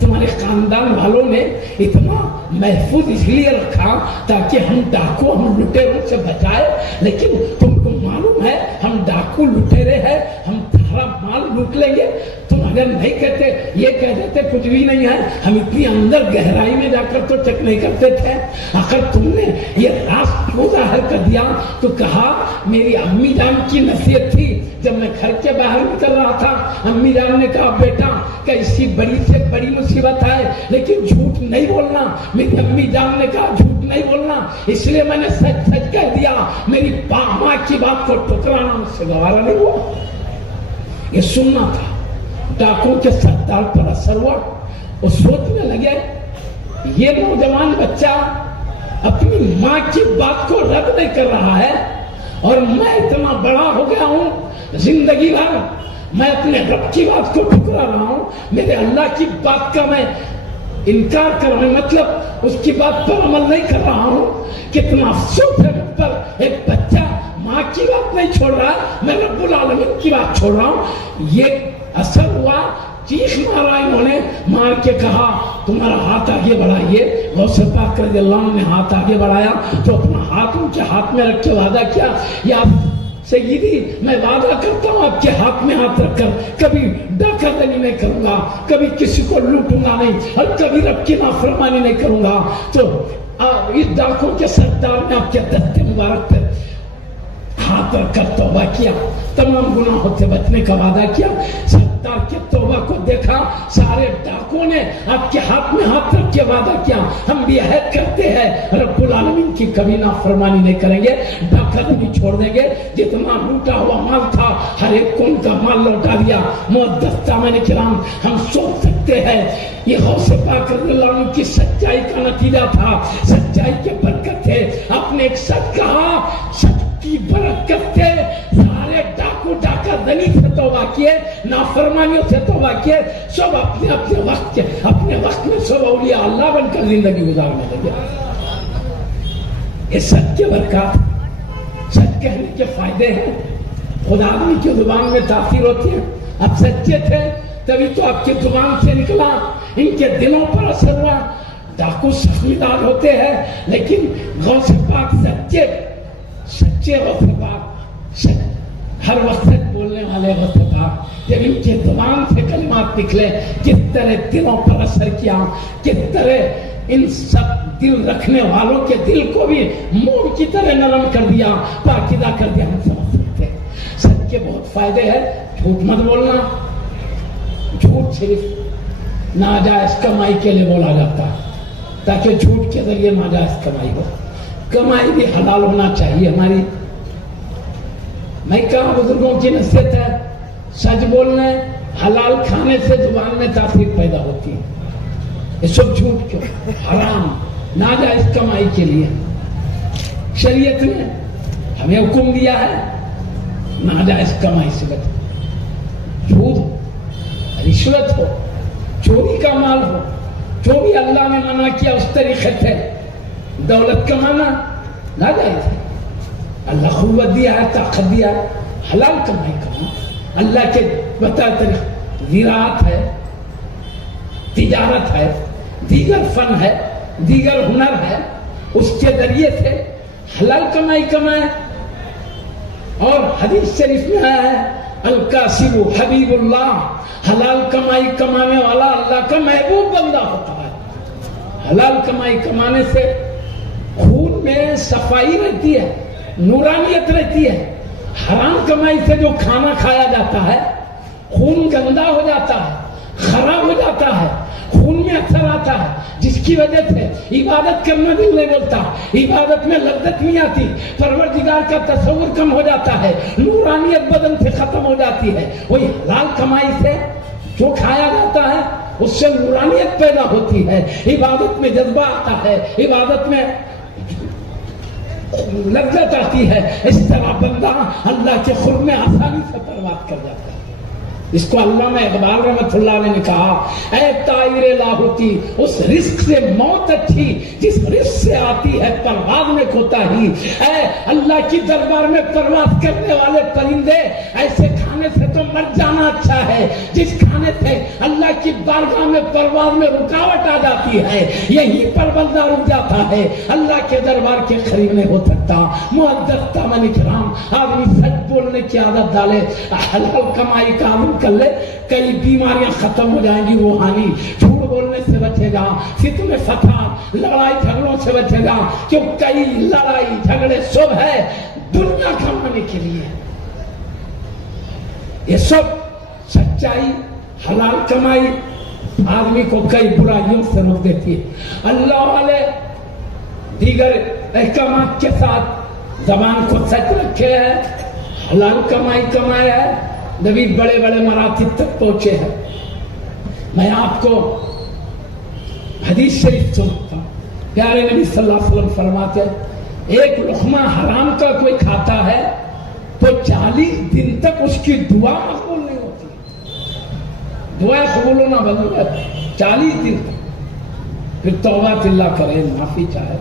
تمہارے خاندان والوں نے اتنا محفوظ اس لیے رکھا تاکہ ہم ڈاکو ہم لٹیروں سے بچائے، لیکن تم کو معلوم ہے ہم ڈاکو لٹیرے ہیں، ہم تمہارا مال لوٹ لیں گے۔ تم اگر نہیں کہتے، یہ کہہ دیتے کچھ بھی نہیں ہے، ہم اتنی اندر گہرائی میں جا کر تو چیک نہیں کرتے تھے۔ اگر تم نے یہ راز کیوں ظاہر کر دیا؟ تو کہا میری امی جان کی نصیحت تھی، جب میں گھر کے باہر نکل رہا تھا امی جان نے کہا بیٹا کہ اس کی بڑی سے بڑی مصیبت ہے لیکن جھوٹ نہیں بولنا۔ میری امی جان نے کہا جھوٹ نہیں بولنا، اس لیے میں نے سچ سچ کہہ دیا، میری ماں کی بات کو ٹکرانا مجھ سے گوارا نہیں ہوا۔ یہ سننا تھا۔ ڈاکو کے سردار پر اثر ہوا، وہ سوچنے لگے یہ نوجوان بچہ اپنی ماں کی بات کو رد نہیں کر رہا ہے، اور میں اتنا بڑا ہو گیا ہوں، زندگی بھر میں اپنے رب کی بات کو ٹھکرا رہا ہوں، میرے اللہ کی بات کا میں انکار کر رہا ہوں، مطلب اس کی بات پر عمل نہیں کر رہا ہوں۔ کتنا افسوس ہے مجھ پر، ایک بچہ ماں کی بات نہیں چھوڑ رہا، میں رب العالمین کی بات چھوڑ رہا ہوں۔ یہ اثر ہوا، چیخ مارا انہوں نے، مار کے کہا تمہارا ہاتھ آگے بڑھائیے۔ غوث پاک رضی اللہ عنہ نے ہاتھ آگے بڑھایا تو اپنا ہاتھ ان کے ہاتھ میں رکھ کے وعدہ کیا، یا سیدی میں وعدہ کرتا ہوں آپ کے ہاتھ میں ہاتھ رکھ کر کبھی ڈاکہ دنی نہیں کروں گا، کبھی کسی کو لوٹوں گا نہیں، اور کبھی رب کی نافرمانی نہیں کروں گا۔ تو اس ڈاکو کے سردار نے آپ کے دستے مبارک پر ہاتھ رکھ کر توبہ کیا، تمام گناہوں سے بچنے کا وعدہ کیا۔ ستار کے توبہ کو دیکھا، سارے ڈاکوں نے آپ کے ہاتھ میں ہاتھ رکھ کے وعدہ کیا ہم بھی عہد کرتے ہیں رب العالمین کی کبھی نافرمانی نہیں کریں گے، ڈاکہ نہیں چھوڑ دیں گے، جتنا لوٹا ہوا مال تھا ہر ایک کو ان کا مال لوٹا دیا۔ معزز سامعین کرام، ہم سوچ سکتے ہیں یہ غوث پاک رضی اللہ عنہ کی سچائی کا نتیجہ تھا، سچائی کے برکت ہے۔ آپ نے ایک سچ کہا، سچ کی برکت سے سارے ڈاکو ڈاکہ زنی سے توبہ کیے، نافرمانیوں سے توبہ کیے، سب اپنے وقت میں سب اولیاء اللہ بن کر زندگی گزارنے لگے۔ یہ سچ کے برکات، سچ کہنے کے فائدے ہیں۔ خدا آدمی کی زبان میں تاثیر ہوتی ہے۔ آپ سچے تھے تبھی تو آپ کی زبان سے نکلا، ان کے دلوں پر اثر ہوا۔ ڈاکو سخت مزاج ہوتے ہیں لیکن غوث پاک سچے غوث پاک، ہر وقت سچ بولنے والے غوث پاک، جب ان کے زبان سے کلمات نکلے کس طرح دلوں پر اثر کیا، کس طرح ان سب دل رکھنے والوں کے دل کو بھی موم کی طرح نرم کر دیا، پاکیزہ کر دیا۔ ہم سمجھ سکتے ہیں سچ کے بہت فائدے ہیں۔ جھوٹ مت بولنا، جھوٹ صرف ناجائز کمائی کے لیے بولا جاتا ہے تاکہ جھوٹ کے ذریعے ناجائز کمائی ہو۔ کمائی بھی حلال ہونا چاہیے ہماری۔ میں کہا بزرگوں کی نصیحت ہے، سچ بولنے، حلال کھانے سے زبان میں تاثیر پیدا ہوتی ہے۔ یہ سب جھوٹ کیوں؟ حرام ناجائز کمائی کے لیے شریعت نے ہمیں حکم دیا ہے ناجائز کمائی سے بچو۔ جھوٹ، رشوت ہو، چوری کا مال ہو، جو بھی اللہ نے منع کیا اس طریقے سے دولت کمانا ناجائز ہے۔ اللہ قوت دیا ہے، طاقت دیا ہے، حلال کمائی کرنا اللہ کے بتائے طریقے۔ زراعت ہے، تجارت ہے، دیگر فن ہے، دیگر ہنر ہے، اس کے ذریعے سے حلال کمائی کمائے۔ اور حدیث شریف میں آیا ہے الکاسب حبیب اللہ، حلال کمائی کمانے والا اللہ کا محبوب بندہ ہوتا ہے۔ حلال کمائی کمانے سے خون میں صفائی رہتی ہے، نورانیت رہتی ہے۔ حرام کمائی سے جو کھانا کھایا جاتا ہے خون گندا ہو جاتا ہے، خراب ہو جاتا ہے، خون میں اثر آتا ہے، جس کی وجہ سے عبادت کرنا دل نہیں بولتا، عبادت میں لذت نہیں آتی، پروردگار کا تصور کم ہو جاتا ہے، نورانیت بدن سے ختم ہو جاتی ہے۔ وہی حلال کمائی سے جو کھایا جاتا ہے اس سے نورانیت پیدا ہوتی ہے، عبادت میں جذبہ آتا ہے، عبادت میں لذت آتی ہے۔ اس طرح بندہ اللہ کے قرب میں آسانی سے پرواز کر جاتا ہے۔ اس کو علامہ اقبال رحمۃ اللہ علیہ نے کہا، اے طائر لاہوتی، اس رزق سے موت اچھی جس رزق سے آتی ہے پرواز میں کوتاہی۔ اے اللہ کی دربار میں پرواز کرنے والے پرندے، ایسے کھانے سے تو مر جانا اچھا ہے جس کھانے سے اللہ کی بارگاہ میں پرواز میں رکاوٹ آ جاتی ہے، یہی پر بندہ رک جاتا ہے، اللہ کے دربار کے قریب نہیں ہو سکتا۔ معزز سامعین کرام، آدمی سچ بولنے کی عادت ڈالے، حلال کمائی کا عمل کر لے، کئی بیماریاں ختم ہو جائیں گی روحانی۔ جھوٹ بولنے سے بچے گا، فتن فساد لڑائی جھگڑوں سے بچے گا، کیوں کئی لڑائی جھگڑے سب ہے دنیا کمانے کے لیے۔ یہ سب سچائی، حلال کمائی آدمی کو کئی برائیوں سے روک دیتی ہے۔ اللہ والے دیگر احکامات کے ساتھ زبان کو سچ رکھے ہے، حلال کمائی کمائے ہے، نبی بڑے بڑے مراتب تک پہنچے ہیں۔ میں آپ کو حدیث شریف سناتا ہوں، پیارے نبی صلی اللہ علیہ وسلم فرماتے ہیں ایک لقمہ حرام کا کوئی کھاتا ہے تو 40 دن تک اس کی دعا مقبول نہیں ہوتی، دعا قبول ہونا بند ہو جاتی 40 دن تک۔ پھر توبہ اللہ کرے، معافی چاہے،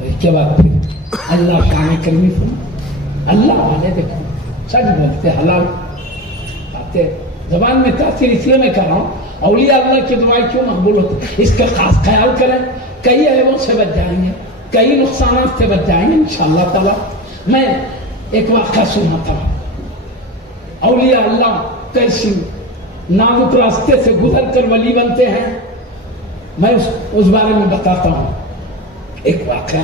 اس کے بعد پھر اللہ شان کریمی فرما۔ اللہ والے دیکھو سچ بولتے، حلال کھاتے، زبان میں تاثیر اس لیے میں کر رہا ہوں، اولیاء اللہ کی دعائیں کیوں مقبول ہوتی، اس کا خاص خیال کریں، کئی عیبوں سے بچ جائیں گے، کئی نقصانات سے بچ جائیں گے انشاءاللہ تعالی۔ میں ایک واقعہ سناتا ہوں، اولیاء اللہ کیسی نازک راستے سے گزر کر ولی بنتے ہیں، میں اس بارے میں بتاتا ہوں۔ ایک واقعہ،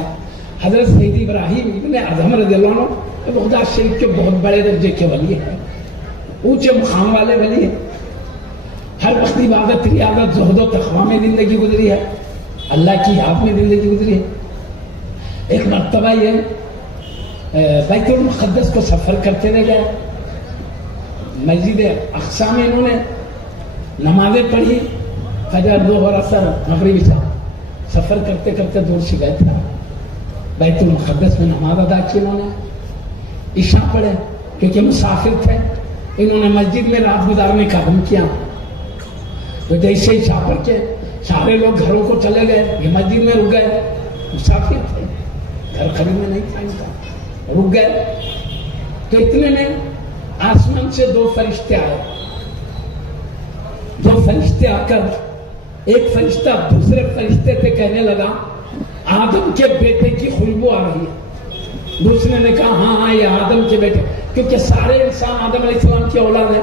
حضرت سید ابراہیم ابن ادہم رضی اللہ عنہ بغداد شریف کے بہت بڑے درجے کے ولی ہیں، اونچے مقام والے ولی ہیں۔ ہر وقت عبادت ریاضت زہد و تقویٰ میں زندگی گزری ہے، اللہ کی یاد میں زندگی گزری ہے۔ ایک مرتبہ یہ بیت المقدس کو سفر کرتے رہ گئے، مسجد اقصی میں انہوں نے نمازیں پڑھی، فجر ظہر عصر مغرب عشاء، سفر کرتے کرتے دور سے گئے تھے، بیت المقدس میں نماز ادا کی انہوں نے، عشاء پڑھے کیونکہ مسافر تھے، انہوں نے مسجد میں رات گزارنے کا حکم کیا، تو جیسے عشاء پڑھ کے سارے لوگ گھروں کو چلے گئے، یہ مسجد میں رک گئے، مسافر تھے، گھر خریدنے نہیں تھا ان کا، رک گئے۔ تو اتنے میں آسمان سے دو فرشتے آئے، دو فرشتے آ کر ایک فرشتہ دوسرے فرشتے سے کہنے لگا آدم کے بیٹے کی خوشبو آ رہی ہے۔ دوسرے نے کہا ہاں ہاں یہ آدم کے بیٹے، کیونکہ سارے انسان آدم علیہ السلام کی اولاد ہے،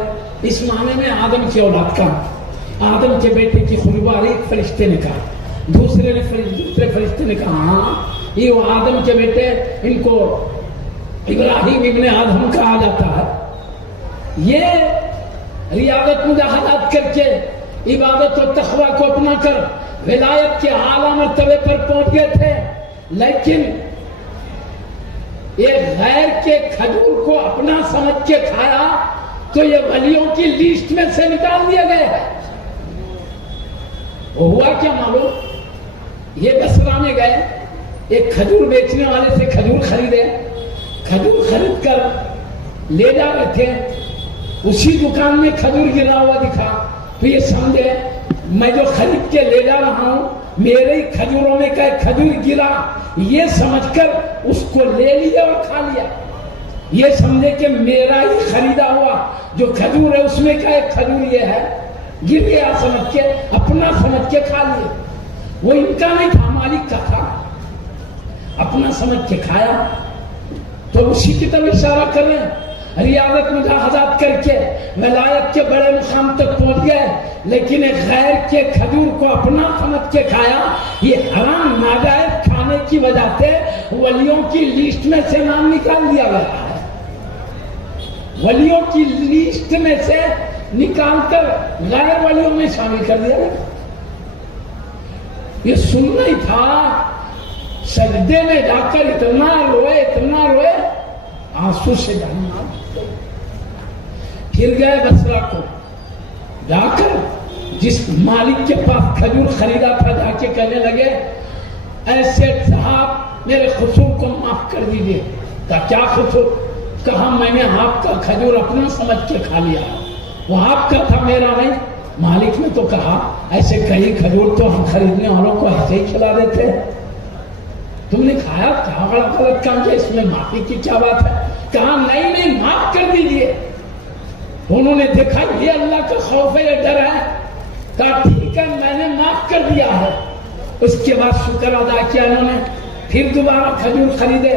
اس معنی میں آدم کی اولاد کا، آدم کے بیٹے کی خوشبو آ رہی ہے۔ ایک فرشتے نے کہا، دوسرے فرشتے نے کہا ہاں یہ وہ آدم کے بیٹے، ان کو ابراہیم ابن آدم کہا جاتا ہے۔ یہ ریاضت مجاہدات کر کے عبادت و تقویٰ کو اپنا کر ولایت کے اعلیٰ مرتبے پر پہنچ گئے تھے، لیکن یہ غیر کے کھجور کو اپنا سمجھ کے کھایا تو یہ ولیوں کی لسٹ میں سے نکال دیا گیا ہے۔ ہوا کیا معلوم، یہ بصرہ میں گئے، ایک کھجور بیچنے والے سے کھجور خریدے، کھجور خرید کر لے جا رہے تھے، اسی دکان میں کھجور گرا ہوا دکھا، تو یہ سمجھے میں جو خرید کے لے جا رہا ہوں میرے ہی کھجوروں میں کا کھجور گرا، یہ سمجھ کر اس کو لے لیا اور کھا لیا، یہ سمجھے کہ میرا ہی خریدا ہوا جو کھجور ہے اس میں کا ایک کھجور یہ ہے، گر گیا سمجھ کے، اپنا سمجھ کے کھا لیا۔ وہ ان کا نہیں تھا، مالک کا تھا، اپنا سمجھ کے کھایا۔ تو اسی کی طرف اشارہ کر رہے ہیں، ریاضت مجاہدات کر کے ولایت کے بڑے مقام تک پہنچ گئے، لیکن غیر کے کھجور کو اپنا سمجھ کے کھایا، یہ حرام ناجائز کھانے کی وجہ سے ولیوں کی لسٹ میں سے نام نکال دیا گیا ہے، ولیوں کی لسٹ میں سے نکال کر غیر ولیوں میں شامل کر دیا گیا۔ یہ سننا ہی تھا، سجدے میں جا کر اتنا روئے آنسو سے جانا۔ پھر گئے بصرہ کو، جا کر جس مالک کے پاس کھجور خریدا تھا جا کے کہنے لگے اے سیٹھ صاحب میرے قصور کو معاف کر دیجئے۔ کہا کیا قصور؟ کہا میں نے آپ کا کھجور اپنا سمجھ کے کھا لیا، وہ آپ کا تھا میرا نہیں۔ مالک نے تو کہا ایسے کئی کھجور تو ہم خریدنے والوں کو ایسے ہی کھلا دیتے، تم نے کھایا، کہا بڑا غلط کام کیا، اس میں معافی کی کیا بات ہے؟ کہا نہیں معاف کر دیجئے۔ انہوں نے دیکھا یہ اللہ کا خوف ہے، یہ ڈر ہے، کہا ٹھیک ہے میں نے معاف کر دیا ہے۔ اس کے بعد شکر ادا کیا انہوں نے، پھر دوبارہ کھجور خریدے،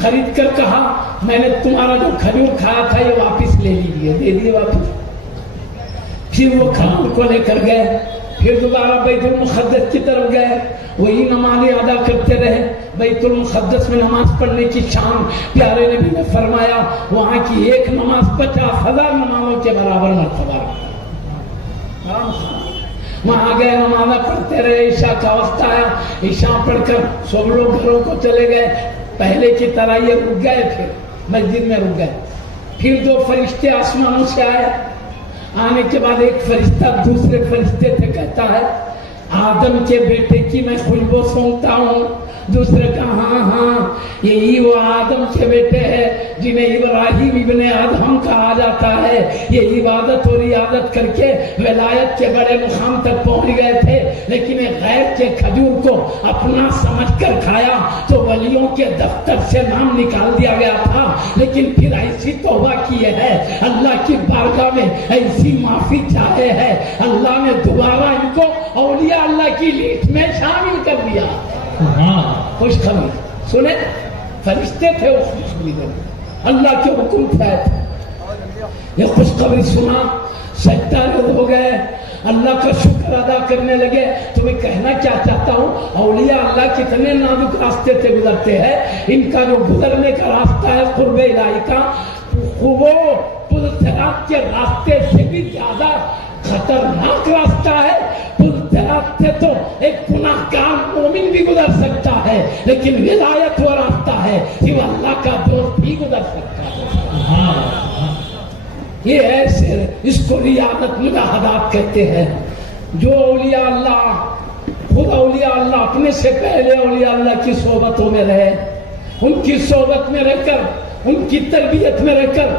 خرید کر کہا میں نے تمہارا جو کھجور کھایا تھا یہ واپس لے لیجیے، دے دیے واپس۔ پھر وہ کھجور کو لے کر گئے، پھر دوبارہ بیت المقدس کی طرف گئے، وہی نمازیں ادا کرتے رہے۔ بیت المقدس میں نماز پڑھنے کی شان پیارے نبی نے فرمایا وہاں کی ایک نماز 50,000 نمازوں کے برابر مرتبہ رکھتی۔ وہاں گئے نمازیں پڑھتے رہے، عشاء کا وقت آیا، عشاء پڑھ کر سب لوگ گھروں کو چلے گئے، پہلے کی طرح یہ رک گئے، پھر مسجد میں رک گئے۔ پھر دو فرشتے آسمانوں سے آئے، آنے کے بعد ایک فرشتہ دوسرے فرشتے سے کہتا ہے آدم کے بیٹے کی میں خوشبو سونگتا ہوں۔ دوسرے کا ہاں یہی وہ آدم کے بیٹے ہیں جنہیں ابراہیم ابن آدم کہا جاتا ہے، یہ عبادت اور ریاضت کر کے ولایت کے بڑے مقام تک پہنچ گئے تھے، لیکن غیر کے کھجور کو اپنا سمجھ کر کھایا تو ولیوں کے دفتر سے نام نکال دیا گیا تھا۔ لیکن پھر ایسی توبہ کیے ہے، اللہ کی بارگاہ میں ایسی معافی چاہے ہے، اللہ نے دوبارہ ان کو اولیاء اللہ کی لسٹ میں شامل کر دیا۔ خوشخبری سنے، فرشتے تھے اس خوشخبری دینے، اللہ کے حکم تھے، یہ خوشخبری سنا، سجدہ ہو گئے، اللہ کا شکر ادا کرنے لگے۔ تو میں کہنا کیا چاہتا ہوں، اولیاء اللہ کتنے نازک راستے سے گزرتے ہیں، ان کا جو گزرنے کا راستہ ہے قرب الہی کا، وہ صراط کے راستے سے بھی زیادہ خطرناک راستہ ہے. پل راستے تو ایک گناہگار مومن بھی گزر سکتا ہے، لیکن ولایت وہ راستہ ہے جو اللہ کا دوست بھی گزر سکتا ہے. یہ ایسے اس کو ریاضت مجاہدات کہتے ہیں. جو اولیاء اللہ، خود اولیاء اللہ اپنے سے پہلے اولیاء اللہ کی صحبتوں میں رہے، ان کی صحبت میں رہ کر، ان کی تربیت میں رہ کر،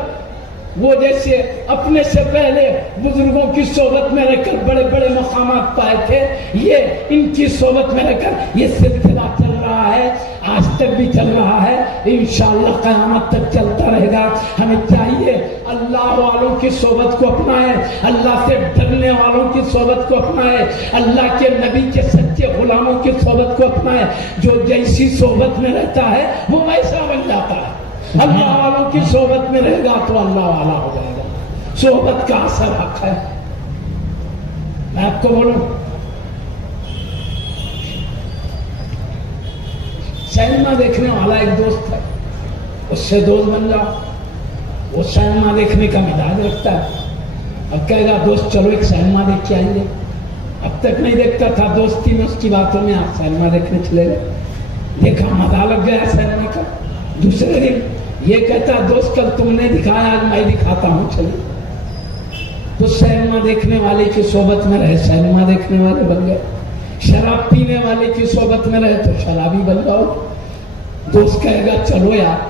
وہ جیسے اپنے سے پہلے بزرگوں کی صحبت میں رہ کر بڑے بڑے مقامات پائے تھے، یہ ان کی صحبت میں رہ کر یہ سلسلہ چل رہا ہے، آج تک بھی چل رہا ہے، انشاءاللہ قیامت تک چلتا رہے گا. ہمیں چاہیے اللہ والوں کی صحبت کو اپنائیں، اللہ سے ڈرنے والوں کی صحبت کو اپنائیں، اللہ کے نبی کے سچے غلاموں کی صحبت کو اپنائیں. جو جیسی صحبت میں رہتا ہے وہ ویسا بن جاتا ہے. اللہ والوں کی صحبت میں رہے گا تو اللہ والا ہو جائے گا. صحبت کا اثر حق ہے. میں آپ کو بولوں، سینما دیکھنے والا ایک دوست ہے، اس سے دوست بن جاؤ. وہ سینما دیکھنے کا مزاج رکھتا ہے، اب کہے گا دوست چلو ایک سینما دیکھ کے آئیں گے. اب تک نہیں دیکھتا تھا، دوستی میں اس کی باتوں میں آپ سینما دیکھنے چلے گئے، دیکھا مزہ لگ گیا سینما کا. دوسرے دن یہ کہتا دوست کل تم نے دکھایا آج میں دکھاتا ہوں چلیے. تو سینما دیکھنے والے کی صحبت میں رہے سینما دیکھنے والے بن گئے، شراب پینے والے کی صحبت میں رہے تو شرابی بن جاؤ. دوست کہے گا چلو یار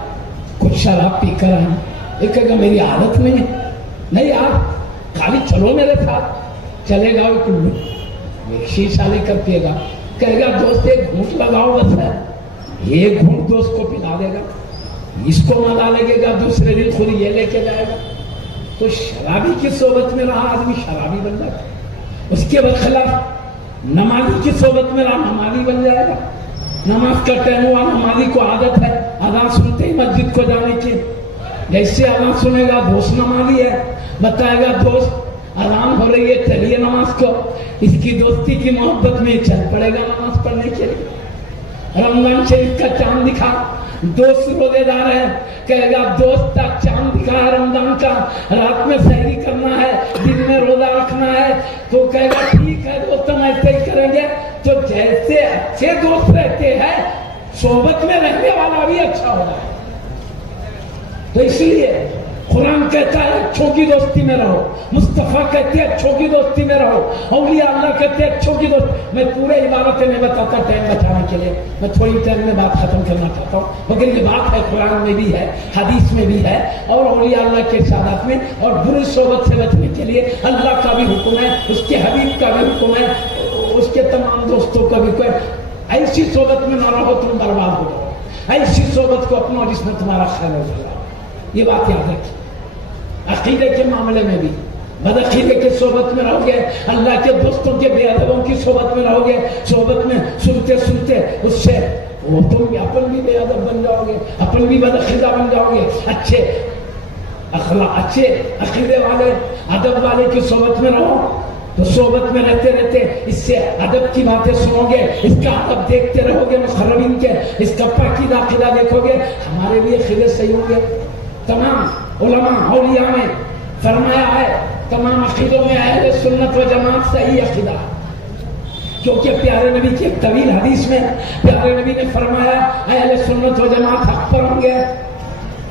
کچھ شراب پی کر آئیں، یہ کہے گا میری عادت نہیں یار خالی چلو میرے ساتھ. چلے گا کلو شیشہ لے کر پیے گا، کہے گا دوست ایک گھونٹ لگاؤ بس ہے، یہ گھونٹ دوست کو پلا دے گا، اس کو مزہ لگے گا، دوسرے دن خود یہ لے کے جائے گا. تو شرابی کی صحبت میں رہا آدمی شرابی بن جائے گا. اس کے برخلاف نمازی کی صحبت میں رہا نمازی بن جائے گا. نماز کا ٹائم ہوا، نمازی کو عادت ہے اذان سنتے ہی مسجد کو جانے کی، جیسے اذان سنے گا دوست نمازی ہے، بتائے گا دوست اذان ہو رہی ہے چلیے نماز کو. اس کی دوستی کی محبت میں چل پڑے گا نماز پڑھنے کے لیے. رمضان شریف کا چاند دکھا، دوست روزے دار ہے، کہے گا دوست کا چاند دکھا ہے رمضان کا، رات میں سحری کرنا ہے دن میں روزہ رکھنا ہے. تو کہے گا ٹھیک ہے دوست ہم ایسے ہی کریں گے. تو جیسے اچھے دوست رہتے ہیں صحبت میں رہنے والا بھی اچھا ہوتا ہے. تو اس لیے قرآن کہتا ہے اچھوں کی دوستی میں رہو، مصطفیٰ کہتے ہیں اچھوں کی دوستی میں رہو، اولیاء اللہ کہتے ہیں اچھوں کی دوستی. میں پورے عبارتیں نہیں بتاتا ٹائم بچانے کے لیے، میں تھوڑی ٹائم میں بات ختم کرنا چاہتا ہوں، مگر یہ بات ہے قرآن میں بھی ہے حدیث میں بھی ہے اور اولیاء اللہ کے ارشادات میں. اور بری صحبت سے بچنے کے لیے اللہ کا بھی حکم ہے، اس کے حبیب کا بھی حکم ہے، اس کے تمام دوستوں کا بھی. کوئی ایسی صحبت میں نہ رہو تم برباد ہو جاؤ، ایسی صحبت کو اپنا جس میں تمہارا خیر ہو جائے. یہ بات یاد رکھیے. عقیدے کے معاملے میں بھی بدعقیدے کے صحبت میں رہو گے، اللہ کے دوستوں کے بے ادبوں کی صحبت میں رہو گے، صحبت میں سنتے سنتے اس سے وہ تم بھی اپن بھی بے ادب بن جاؤ گے، اپن بھی بدعقیدہ بن جاؤ گے. اچھے اخلاق، اچھے عقیدے والے ادب والے کی صحبت میں رہو تو صحبت میں رہتے رہتے اس سے ادب کی باتیں سنو گے، اس کا ادب دیکھتے رہو گے مقربین کے، اس کا پاکیزہ عقیدہ دیکھو گے، ہمارے لیے خیر صحیح ہوں گے. تمام علماء اولیاء میں فرمایا ہے تمام عقیدوں میں اہل سنت و جماعت صحیح عقیدہ، کیونکہ پیارے نبی کی ایک طویل حدیث میں پیارے نبی نے فرمایا اہل سنت و جماعت حق پر ہوں گے،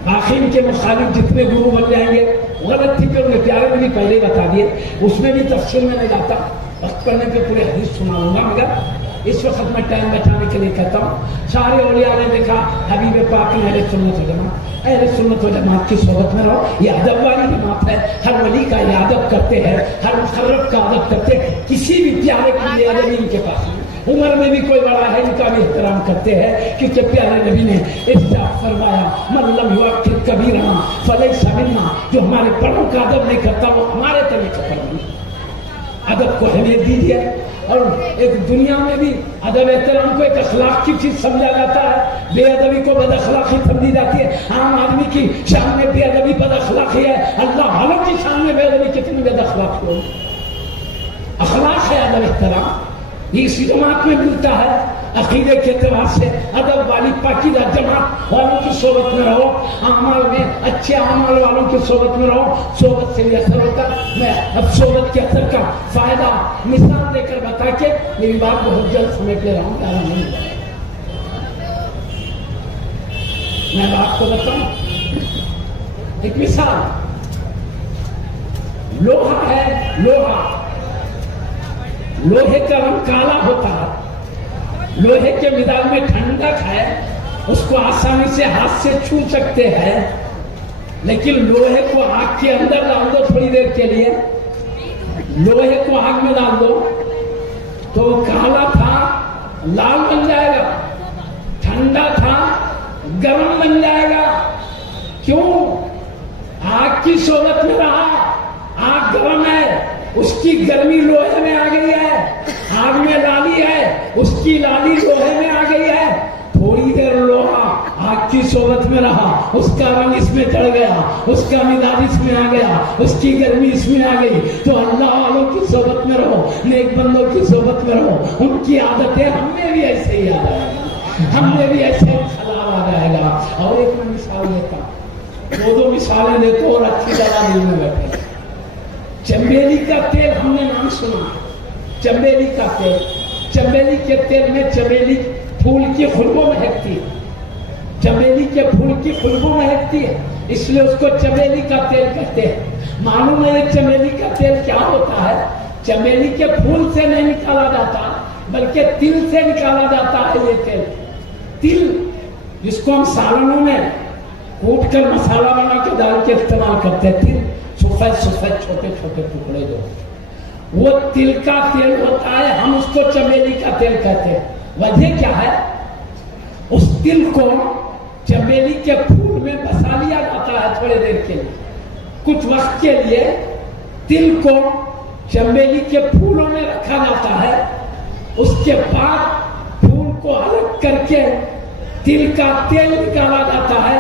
باقی ان کے مخالف جتنے گروہ بن جائیں گے غلط تھی کہ انہیں پیارے نبی پہلے ہی بتا دیے. اس میں بھی تفصیل میں نہیں جاتا، وقت پڑھنے پہ پورے حدیث سنا لوں گا، مگر اس وقت میں ٹائم بچانے کے لیے کہتا ہوں. سارے اولیاء نے دیکھا حبیب پاک نے اہل سنت و جماعت، اہل سنت و جماعت کی صحبت میں رہو. یہ ادب والی جماعت ہے، ہر ولی کا یہ ادب کرتے ہیں، ہر مقرب کا ادب کرتے ہیں. کسی بھی پیارے کی بے ادبی ان کے پاس نہیں. عمر میں بھی کوئی بڑا ہے ان کا بھی احترام کرتے ہیں، کیونکہ پیارے نبی نے ارشاد فرمایا من لم یوقر کبیرنا فلیس منا، جو ہمارے بڑوں کا ادب نہیں کرتا وہ ہمارے طریقے پر نہیں. ادب کو اہمیت دیجیے. اور ایک دنیا میں بھی ادب احترام کو ایک اخلاق کی چیز سمجھا جاتا ہے، بے ادبی کو بد اخلاقی سمجھی جاتی ہے. عام آدمی کی شان میں بے ادبی بد اخلاقی ہے، اللہ والوں کی شان میں بے ادبی کتنی بد اخلاقی ہو. اخلاق ہے ادب احترام. یہ اسی جماعت میں ملتا ہے. عقیدے کے اعتبار سے ادب والی پاکیزہ جماعت والوں کی صحبت میں رہو, اعمال میں اچھے اعمال والوں کی صحبت میں رہو. صحبت سے بھی اثر ہوتا ہے. میں اب صحبت کے اثر کا فائدہ مثال دے کر بتا کے میری بات بہت جلد سمیٹ لے رہا ہوں. میں آپ کو بتاؤں ایک مثال. لوہا ہے, لوہے کا رنگ کالا ہوتا ہے. لوہے کے مزاج میں ٹھنڈک ہے, اس کو آسانی سے ہاتھ سے چھو سکتے ہیں. لیکن لوہے کو آگ کے اندر ڈال دو تھوڑی دیر کے لیے, لوہے کو آگ میں ڈال دو تو کالا تھا لال بن جائے گا, ٹھنڈا تھا گرم بن جائے گا. کیوں؟ آگ کی صحبت میں رہا. آگ گرم ہے, اس کی گرمی لوہے میں آ گئی ہے. آگ میں لالی ہے, اس کی لالی لوہے میں آ گئی ہے. تھوڑی دیر لوہا آگ کی صحبت میں رہا, اس کا رنگ اس میں چڑھ گیا, اس کا مزاج اس میں آ گیا, اس کی گرمی اس میں آ گئی. تو اللہ والوں کی صحبت میں رہو, نیک بندوں کی صحبت میں رہو. ان کی عادتیں ہم میں بھی ایسے ہی آ جائے گا, ہم میں بھی ایسے خلال آ جائے گا. اور ایک میں مثال دیتا ہوں, دو مثالیں دیتا ہوں اور اچھی دوا دل میں بیٹھے. چنبیلی کا تیل ہم نے نام سنا, چنبیلی کا تیل. چنبیلی کے تیل میں چنبیلی پھول کی خوشبو مہکتی ہے, چنبیلی کے پھول کی خوشبو مہکتی ہے, اس لیے اس کو چنبیلی کا تیل کہتے ہیں. معلوم ہے یہ چنبیلی کا تیل کیا ہوتا ہے؟ چنبیلی کے پھول سے نہیں نکالا جاتا بلکہ تل سے نکالا جاتا ہے. یہ تیل, تل جس کو ہم سالنوں میں کوٹ کر مسالہ بنا کے ڈال کے استعمال کرتے ہیں. تل سفید چھوٹے چھوٹے ٹکڑے جو وہ تل کا تیل ہوتا ہے, ہم اس کو چنبیلی کا تیل کہتے ہیں. وجہ کیا ہے؟ اس تل کو چنبیلی کے پھول میں بسا لیا جاتا ہے تھوڑے دیر کے لیے, کچھ وقت کے لیے تل کو چنبیلی کے پھولوں میں رکھا جاتا ہے. اس کے بعد پھول کو الگ کر کے تل کا تیل نکالا جاتا ہے.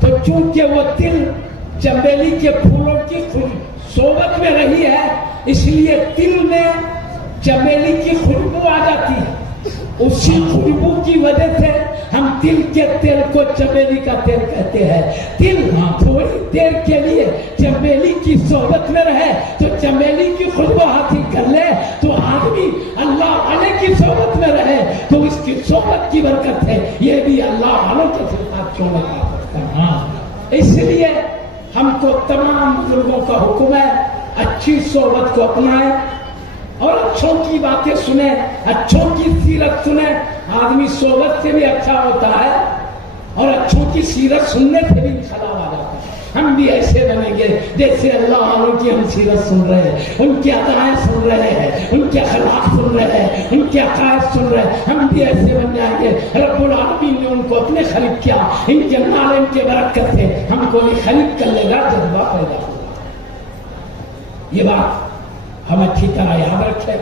تو چونکہ وہ تل چنبیلی کے پھولوں کی صحبت میں رہی ہے, اس لیے تل میں چنبیلی کی خوشبو آ جاتی ہے. اسی خوشبو کی وجہ سے ہم تل کے تیل کو چنبیلی کا تیل کہتے ہیں. تل تھوڑی دیر کے لیے چنبیلی کی صحبت میں رہے تو چنبیلی کی خوشبو حاصل کر لے, تو آدمی اللہ والے کی صحبت میں رہے تو اس کی صحبت کی برکت ہے. یہ بھی اللہ والوں کے صفات چھوڑنے کا برکت ہے. اس لیے ہم کو تمام بزرگوں کا حکم ہے اچھی صحبت کو اپنائیں اور اچھوں کی باتیں سنیں, اچھوں کی سیرت سنیں. آدمی صحبت سے بھی اچھا ہوتا ہے اور اچھوں کی سیرت سننے سے بھی انقلاب آ جاتا ہے. ہم بھی ایسے بنیں گے جیسے اللہ والوں کی ہم سیرت سن رہے ہیں, ان کی ادائیں سن رہے ہیں, ان کے اخلاق سن رہے ہیں, ان کے عقائد سن رہے ہیں. ہم بھی ایسے بن جائیں گے. رب العالمین نے ان کو اپنے خلیق کیا, ان کے نال ان کے برکت سے ہم کو بھی خلیق کر لے گا, جذبہ پیدا ہوگا. یہ بات ہم اچھی طرح یاد رکھیں.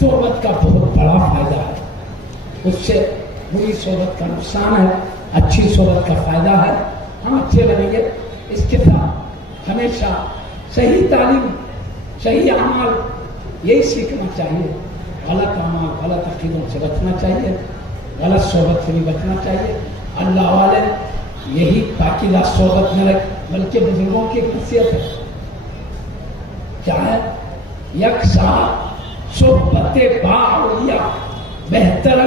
صحبت کا بہت بڑا فائدہ ہے, اس سے بری صحبت کا نقصان ہے, اچھی صحبت کا فائدہ ہے. ہم اچھے بنیں گے. اس کے ساتھ ہمیشہ صحیح تعلیم, صحیح اعمال یہی سیکھنا چاہیے. غلط اعمال, غلط عقیدوں سے بچنا چاہیے, غلط صحبت سے بھی بچنا چاہیے. اللہ والے یہی پاکیزہ صحبت میں رکھ, بلکہ بزرگوں کی خصیت ہے کیا ہے؟ یکساں صحبت با اولیاء بہتر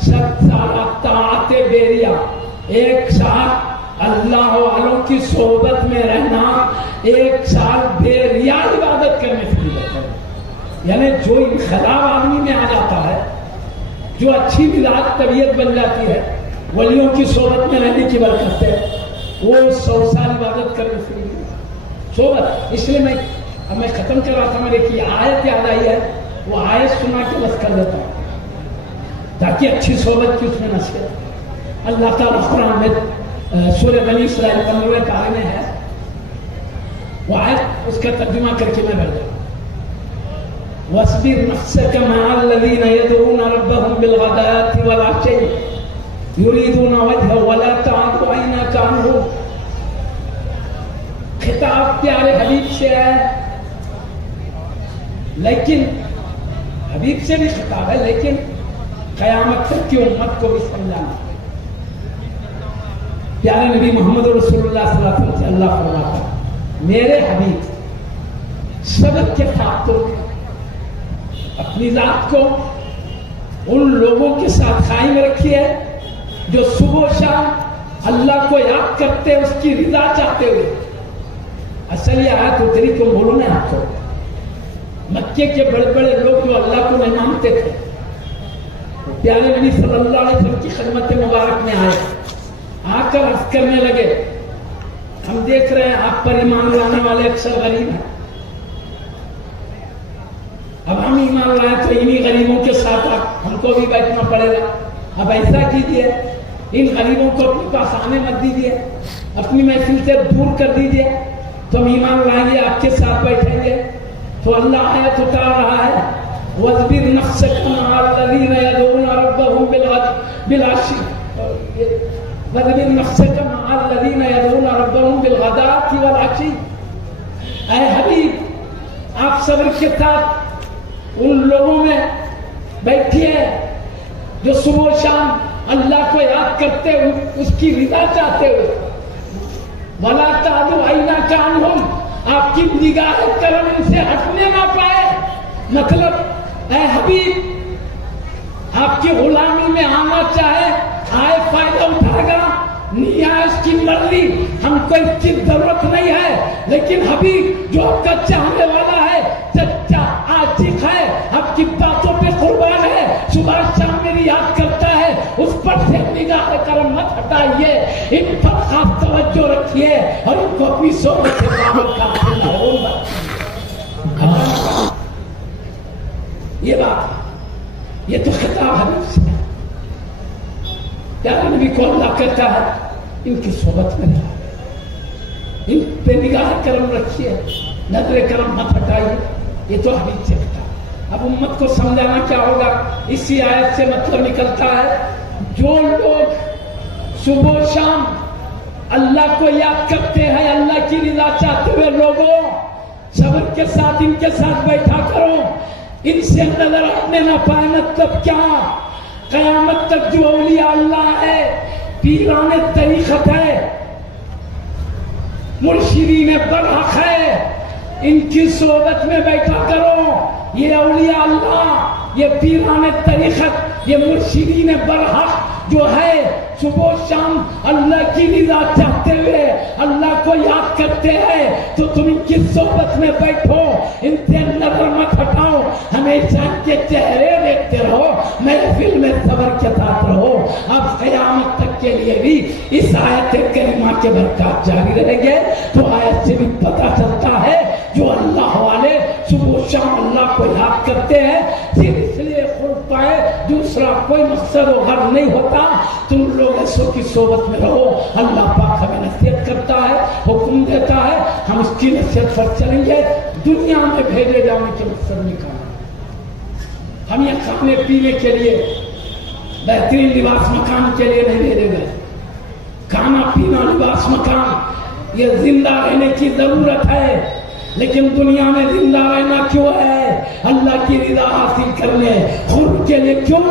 ست سالہ طاعت بیریا. ایک ساتھ اللہ والوں کی صحبت میں رہنا ایک سال بے ریا عبادت کرنے سے بھی بہتر ہے. یعنی جو انخلاف آدمی میں آ جاتا ہے, جو اچھی مزاج طبیعت بن جاتی ہے ولیوں کی صحبت میں رہنے کی برکت سے, وہ 100 سال عبادت کرنے سے بھی صحبت. اس لیے میں ختم کر رہا تھا, میرے کی آیت یاد آئی ہے, وہ آیت سنا کے بس کر دیتا ہوں تاکہ اچھی صحبت کی اس میں نصیحت. اللہ تعالیٰ قرآن میں سورہ بنی اسرائیل 15ویں پارے میں ہے, وہ آیت اس کا ترجمہ کر کے میں بیٹھ جاؤں. وَاصْبِرْ نَفْسَكَ مَعَ الَّذِينَ يَدْعُونَ رَبَّهُمْ بِالْغَدَاةِ وَالْعَشِيِّ يُرِيدُونَ وَجْهَهُ وَلَا تَعْدُ عَيْنَاكَ عَنْهُمْ. خطاب پیارے حبیب سے ہے, لیکن حبیب سے بھی خطاب ہے، لیکن قیامت تک کی امت کو بھی سمجھانا۔ پیارے نبی محمد رسول اللہ صلی اللہ علیہ وسلم سے اللہ فرماتا ہے میرے حبیب صبر کے ساتھ تو اپنی ذات کو ان لوگوں کے ساتھ قائم رکھیے جو صبح و شام اللہ کو یاد کرتے اس کی رضا چاہتے ہوئے۔ اصل یہ آیت اتری کو بولو نا آپ کو، مکے کے بڑے بڑے لوگ جو اللہ کو نہیں مانتے تھے پیارے نبی صلی اللہ علیہ وسلم کی خدمت مبارک میں آئے، آ کر عرض کرنے لگے ہم دیکھ رہے ہیں آپ پر ایمان لانے والے اکثر غریب ہیں، اب ہم ایمان لائیں تو انہی غریبوں کے ساتھ ہم کو بھی بیٹھنا پڑے گا، اب ایسا کیجیے ان غریبوں کو اپنے پاس آنے مت دیجیے، اپنی محفل سے دور کر دیجیے، تو ہم ایمان لائیں گے آپ کے ساتھ بیٹھیں گے۔ تو اللہ آیت اتار رہا ہے وَاصْبِرْ نَفْسَكَ مَعَ الَّذِينَ يَدْعُونَ رَبَّهُمْ بِالْعَشِيِّ وَاصْبِرْ نَفْسَكَ مَعَ الَّذِينَ يَدْعُونَ رَبَّهُمْ بِالْغَدَاةِ وَالْعَشِيِّ۔ اے حبیب آپ صبر کے ساتھ ان لوگوں میں بیٹھیے جو صبح و شام اللہ کو یاد کرتے ہوئے اس کی رضا چاہتے ہوئے۔ وَلَا تَعْدُ عَيْنَاكَ عَنْهُمْ، آپ کی نگاہ کرم ان سے ہٹنے نہ پائے۔ مطلب اے حبیب آپ کی غلامی میں آنا چاہے آئے فائدہ اٹھائے گا، نہیں آئے اس کی مرضی، ہم کو اس کی ضرورت نہیں ہے، لیکن حبیب جو آپ کا چاہنے والا ہے سچا عاشق ہے، آپ کی باتوں پہ قربان ہے، صبح شام میری یاد کرتا ہے، اس پر سے نگاہ کرم مت ہٹائیے، ان پر خاص توجہ رکھیے اور ان کو اپنی صحبت سے شامل کرتے یہ بات، یہ تو خطاب ہے نفس ہے۔ پیارے نبی کو اللہ کہتا ہے ان کی صحبت میں رہو، ان پہ نگاہ کرم رکھیے، نظر کرم مت ہٹائیے، یہ تو حدیث سے کہتا ہے۔ اب امت کو سمجھانا کیا ہوگا؟ اسی آیت سے مطلب نکلتا ہے جو لوگ صبح و شام اللہ کو یاد کرتے ہیں، اللہ کی رضا چاہتے ہوئے لوگوں صبر کے ساتھ ان کے ساتھ بیٹھا کرو، ان سے نظر ہٹنے نہ پائے۔ مطلب کیا؟ قیامت تک جو اولیاء اللہ ہے، پیران طریقت ہے، مرشدین برحق ہے، ان کی صحبت میں بیٹھا کرو۔ یہ اولیاء اللہ، یہ پیران طریقت، یہ مرشدین برحق جو ہے صبح و شام اللہ کی رضا چاہتے ہوئے اللہ کو یاد کرتے ہیں، تو تم ان کی صحبت میں بیٹھو، ان سے نظر مت ہٹاؤ، ہمیشہ ان کے چہرے دیکھتے رہو، محفل میں صبر کے ساتھ رہو۔ اب قیامت تک کے لیے بھی اس آیت کریمہ کے برکات جاری رہیں گے۔ تو آیت سے بھی پتہ چلتا ہے جو اللہ والے صبح و شام اللہ کو یاد کرتے ہیں صرف اس لیے خود پائے، دوسرا کوئی مقصد و غرض نہیں ہوتا۔ تم لوگ ایسوں کی صحبت میں رہو، اللہ پاک ہمیں نصیحت کرتا ہے، حکم دیتا ہے، ہم اس کی نصیحت پر چلیں گے۔ دنیا میں بھیجے جانے کے مقصد نہیں کھانا، ہم یہ کھانے پینے کے لیے، بہترین لباس مکان کے لیے نہیں بھیجے گئے۔ کھانا پینا لباس مکان یہ زندہ رہنے کی ضرورت ہے، لیکن دنیا میں زندہ رہنا کیوں ہے؟ اللہ کی رضا حاصل کرنے، خود کے لیے کیوں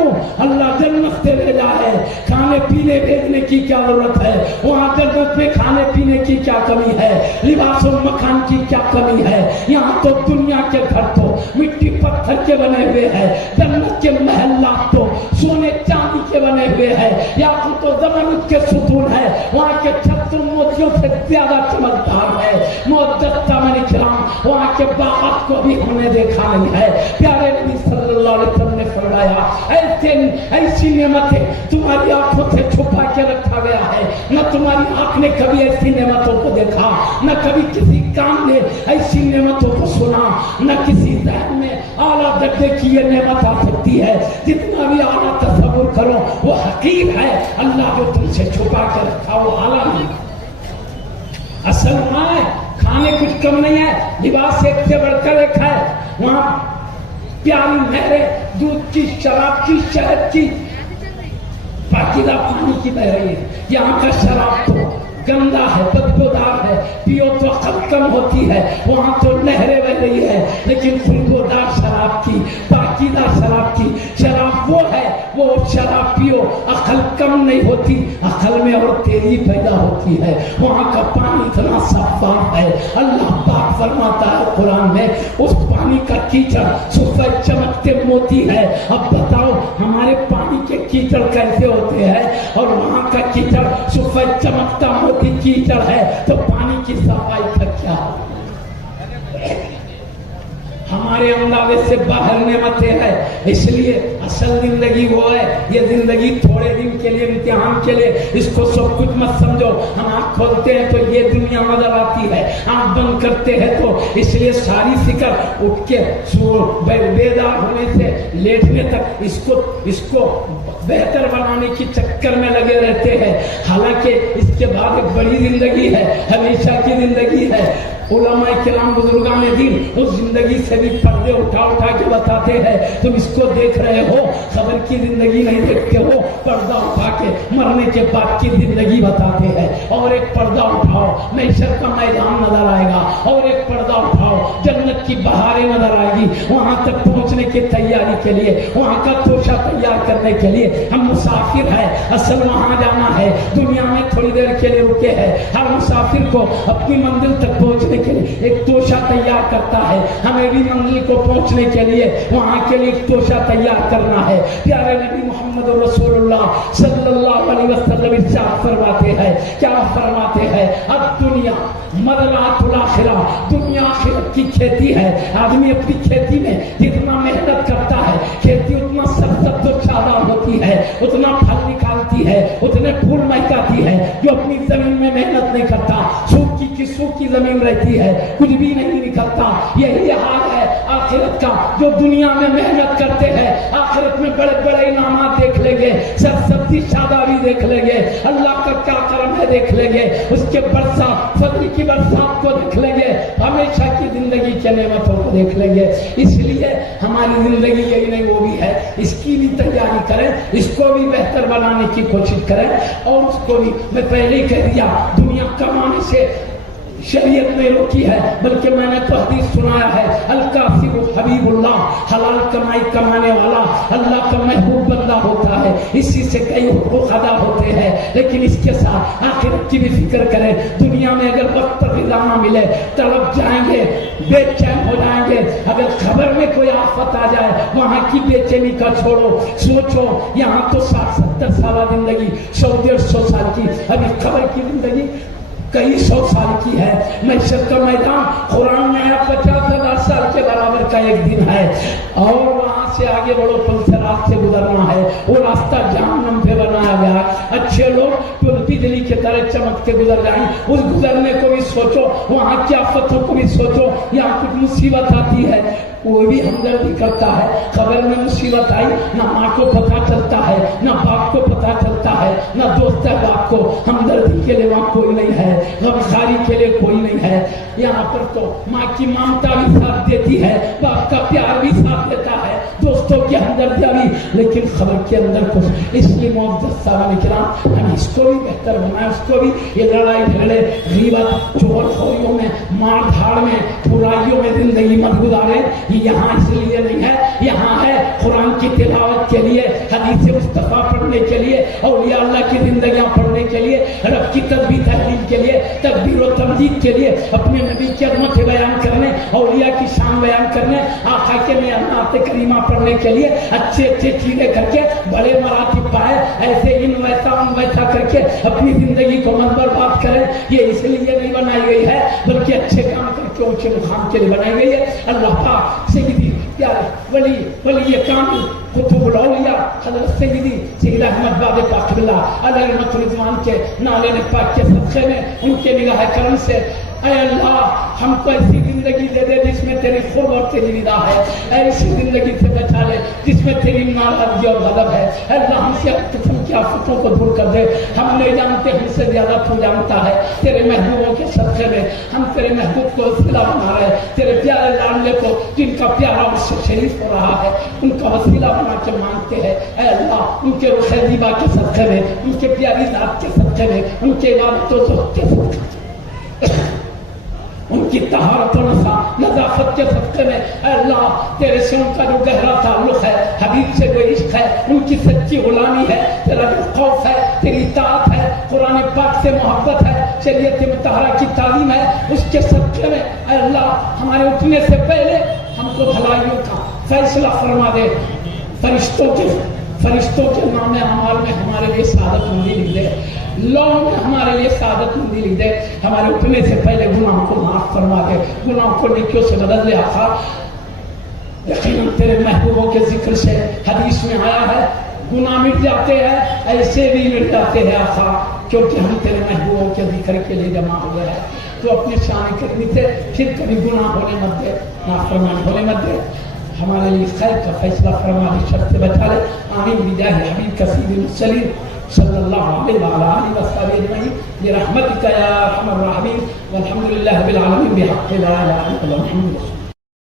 اللہ جنت سے بھیجا ہے؟ کھانے پینے بھیجنے کی کیا ضرورت ہے؟ وہاں جنت میں کھانے پینے کی کیا کمی ہے؟ لباس و مکان کی کیا کمی ہے؟ یہاں تو دنیا کے گھر تو مٹی پتھر کے بنے ہوئے ہیں، جنت کے محلات تو سونے چاندی کے بنے ہوئے ہیں، یہاں تو زمانت کے ستون ہے، وہاں کے چھت موتیوں سے زیادہ چمکدار ہے۔ معزز سامعین کرام، وہاں کے باغات کو بھی ہم نے دیکھا نہیں ہے۔ پیارے نبی صلی اللہ علیہ وسلم نے فرمایا ایسی نعمتیں تمہاری آنکھوں سے چھپا کے رکھا گیا ہے، نہ تمہاری آنکھ نے کبھی ایسی نعمتوں کو دیکھا، نہ کبھی کسی کان نے ایسی نعمتوں کو سنا، نہ کسی ذہن میں اعلیٰ درجے کی یہ نعمت آ سکتی ہے۔ جتنا بھی اعلیٰ تصور کرو وہ حقیر ہے، اللہ جو تم سے چھپا کے رکھا وہ اعلیٰ نہیں۔ اصل ہے کھانے کچھ کم نہیں ہے، لباس ایک سے بڑھ کر ایک ہے، وہاں پیاری نہریں دودھ کی، شراب کی، شہد کی، پاکیزہ پانی کی بہ رہی ہے۔ یہاں کا شراب تو گندا ہے، بدبودار ہے، پیو تو عقل کم ہوتی ہے، وہاں تو نہریں بہ رہی ہے، لیکن خوشبودار شراب کی، پاکی پاکیزہ شراب کی. شراب وہ ہے، وہ شراب پیو عقل کم نہیں ہوتی، عقل میں اور تیزی پیدا ہوتی ہے. وہاں کا پانی اتنا صاف ہے، اللہ پاک فرماتا ہے قرآن میں اس پانی کا کیچڑ سفید چمکتے موتی ہے. اب بتاؤ ہمارے پانی کے کیچڑ کیسے ہوتے ہیں اور وہاں کا کیچڑ سفید چمکتا موتی کیچڑ ہے، تو پانی کی صفائی کا کیا؟ ہمارے اندازے سے باہر نعمتیں ہیں. اس لیے اصل زندگی وہ ہے، یہ زندگی تھوڑے دن کے لیے، امتحان کے لیے. اس کو سب کچھ مت سمجھو. ہم آنکھ کھولتے ہیں تو یہ دنیا نظر آتی ہے، آنکھ بند کرتے ہیں تو. اس لیے ساری فکر اٹھ کے بیدار ہونے سے لیٹنے تک اس کو بہتر بنانے کی چکر میں لگے رہتے ہیں. حالانکہ اس کے بعد ایک بڑی زندگی ہے، ہمیشہ کی زندگی ہے. علماء کرام بزرگان دین اس زندگی سے بھی پردے اٹھا کے بتاتے ہیں. تم اس کو دیکھ رہے ہو، خبر کی زندگی نہیں دیکھتے ہو. پردہ اٹھا کے مرنے کے بعد کی زندگی بتاتے ہیں. اور ایک پردہ اٹھاؤ، محشر کا میدان نظر آئے گا. اور ایک پردہ اٹھاؤ، جنت کی بہاریں نظر آئے گی. وہاں تک پہنچنے کی تیاری کے لیے، وہاں کا توشہ تیار کرنے کے لیے ہم مسافر ہیں. اصل وہاں جانا ہے، دنیا میں تھوڑی دیر کے لیے رکے ہیں. ہر مسافر کو اپنی منزل تک پہنچنے کے لیے ایک توشہ تیار کرتا ہے. ہمیں بھی منزل کو پہنچنے کے لیے وہاں کے لیے ایک توشہ تیار کرنا ہے. پیارے نبی محمد رسول اللہ صلی اللہ علیہ وسلم ارشاد فرماتے ہیں، کیا فرماتے ہیں؟ اب دنیا مزرعۃ الاخرہ، دنیا آخرت کی کھیتی ہے. آدمی اپنی کھیتی میں جتنا محنت کرتا ہے، کھیتی اتنا سبز و شاداب ہوتی ہے، اتنا پھل نکالتی ہے، اتنے پھول مہکاتی ہے. جو اپنی زمین میں محنت نہیں کرتا، سوکھی زمین رہتی ہے، کچھ بھی نہیں نکلتا. یہی حال ہے آخرت کا. جو دنیا میں محنت کرتے ہیں، آخرت میں بڑے بڑے انعامات دیکھ لیں گے، سبزی شادابی دیکھ لیں گے، اللہ کا کیا کرم ہے دیکھ لیں گے، اس کے برسات، فضل کی برسات کو دیکھ لیں گے، ہمیشہ کی زندگی کے نعمتوں کو دیکھ لیں گے. اس لیے ہماری زندگی یہی نہیں وہ بھی ہے، اس کی بھی تیاری کریں، اس کو بھی بہتر بنانے کی کوشش کریں. اور اس کو بھی میں پہلے ہی کہہ دیا، دنیا کمانے سے شریعت نے روکی ہے، بلکہ میں نے تو حدیث سنایا ہے، الکاسب حبیب اللہ، حلال کمائی کمانے والا اللہ کا محبوب بندہ ہوتا ہے. اسی سے کئی حقوق ادا ہوتے ہیں. لیکن اس کے ساتھ آخرت کی بھی فکر کریں. دنیا میں اگر وقت پر غذا نہ ملے، تڑپ جائیں گے، بے چین ہو جائیں گے. اگر خبر میں کوئی آفت آ جائے، وہاں کی بے چینی کا چھوڑو. سوچو یہاں تو 60-70 سالہ زندگی، 100-150 سال کی، ابھی خبر کی زندگی کئی 100 سال کی ہے. محشر کا میدان قرآن میں 50,000 سال کے برابر کا ایک دن ہے. اور وہاں سے آگے بڑھو، پلسرات سے گزرنا ہے. وہ راستہ جہنم پہ بنایا گیا. اچھے لوگ بجلی کی طرح چمکتے گزر جائیں. اس گزرنے کو بھی سوچو، وہاں کی آفتوں کو بھی سوچو. یہاں کچھ مصیبت آتی ہے، وہ بھی ہمدردی کرتا ہے. خبر میں مصیبت آئی، نہ ماں کو پتہ چلتا ہے، نہ باپ کو پتہ چلتا ہے، نہ دوست احباب کو. ہمدردی کے لیے وہاں کوئی نہیں ہے، غمخاری کے لیے کوئی نہیں ہے. یہاں پر تو ماں کی ممتا بھی ساتھ دیتی ہے، باپ کا پیار بھی ساتھ دیتا ہے، دوستوں کی ہمدردیاں بھی. لیکن خبر کے اندر کچھ اس لیے معزز صاحب کرام، ہم اس کو بھی بہتر بنائیں. اس کو بھی یہ لڑائی جھگڑے، غیبت، چور خوریوں میں، مار دھاڑ میں، برائیوں میں زندگی مت گزارے. یہاں اس لیے نہیں ہے، یہاں ہے قرآن کی تلاوت کے لیے، حدیث مصطفیٰ پڑھنے کے لیے، اولیاء اللہ کی زندگیاں پڑھنے کے لیے، رب کی تسبیح تحلیل کے لیے، تکبیر و تمجید کے لیے، اپنے نبی کی عظمت بیان کرنے، اولیاء کی شان بیان کرنے، آقا کے نعت کریمہ پڑھنے کے لیے، اچھے چیزیں کر کے بڑے مراتب پائے، ایسے ان ویسا کر کے اپنی زندگی کو مت برباد کریں. یہ اس لیے نہیں بنائی گئی ہے، بلکہ اچھے کام کر کے اونچے مقام کے لیے بنائی گئی ہے. اللہ پاک سیدی پیارے ولی کامل قطب الاولیاء حضرت سید احمد باب پاک اللہ علیہ رحمت رضوان کے نالے پاک کے صدقے میں، ان کے نگاہ کرم سے، اے اللہ ہم کو ایسی زندگی دے دے جس میں تیری خوب اور تیری رضا ہے. ایسی زندگی سے بچا لے جس میں تیری ناراضگی اور غضب ہے. اے اللہ ہم سے ہر قسم کی آفتوں کو دور کر دے. ہم نہیں جانتے، ہم سے زیادہ تو جانتا ہے. تیرے محبوبوں کے صدقے میں ہم تیرے محبوب کو وسیلہ بنا رہے ہیں. تیرے پیارے لاڈلے کو جن کا پیارا اس سے شریف ہو رہا ہے، ان کا وسیلہ بنا کے مانگتے ہیں. اے اللہ ان کے روح زیبا کے صدقے میں، ان کے پیاری ذات کے صدقے میں، ان کے عبادت و ذوق کے صدقے ان کی طہارت و نظافت کے صدقے میں اے اللہ تیرے سے ان کا جو گہرا تعلق ہے، حبیب سے جو عشق ہے، ان کی سچی غلامی ہے، تیرا جو خوف ہے، تیری اطاعت ہے، قرآن پاک سے محبت ہے، شریعت مطہرہ کی تعلیم ہے، اس کے صدقے میں اے اللہ ہمارے اٹھنے سے پہلے ہم کو بھلائیوں کا فیصلہ فرما دے، فرشتوں کے نام اعمال میں ہمارے لیے سعادت مندی لکھ دے، لوگوں میں ہمارے لیے سعادت مندی لکھ دے، ہمارے اٹھنے سے پہلے گناہوں کو معاف فرما دے، گناہوں کو نیکیوں سے بدل دے۔ آقا یقیناً تیرے محبوبوں کے ذکر سے حدیث میں آیا ہے گناہ مٹ جاتے ہیں، ایسے بھی مٹ جاتے ہیں آقا، کیونکہ ہم تیرے محبوبوں کے ذکر کے لیے جمع ہو گئے ہیں۔ تو اپنے شان کرمی سے پھر کبھی گناہ ہونے مت دے، نافرمانی ہونے مت دے، ہمارے لیے خیر کا فیصلہ فرما دے، شر سے بچا لے۔ آمین بجاہ حبیب کا سید المرسلین صلی اللہ علیہ وعلی آلہ وصحبہ اجمعین برحمتک یا ارحم الراحمین، والحمد للہ رب العالمین بحق لا الہ الا اللہ محمد رسول اللہ۔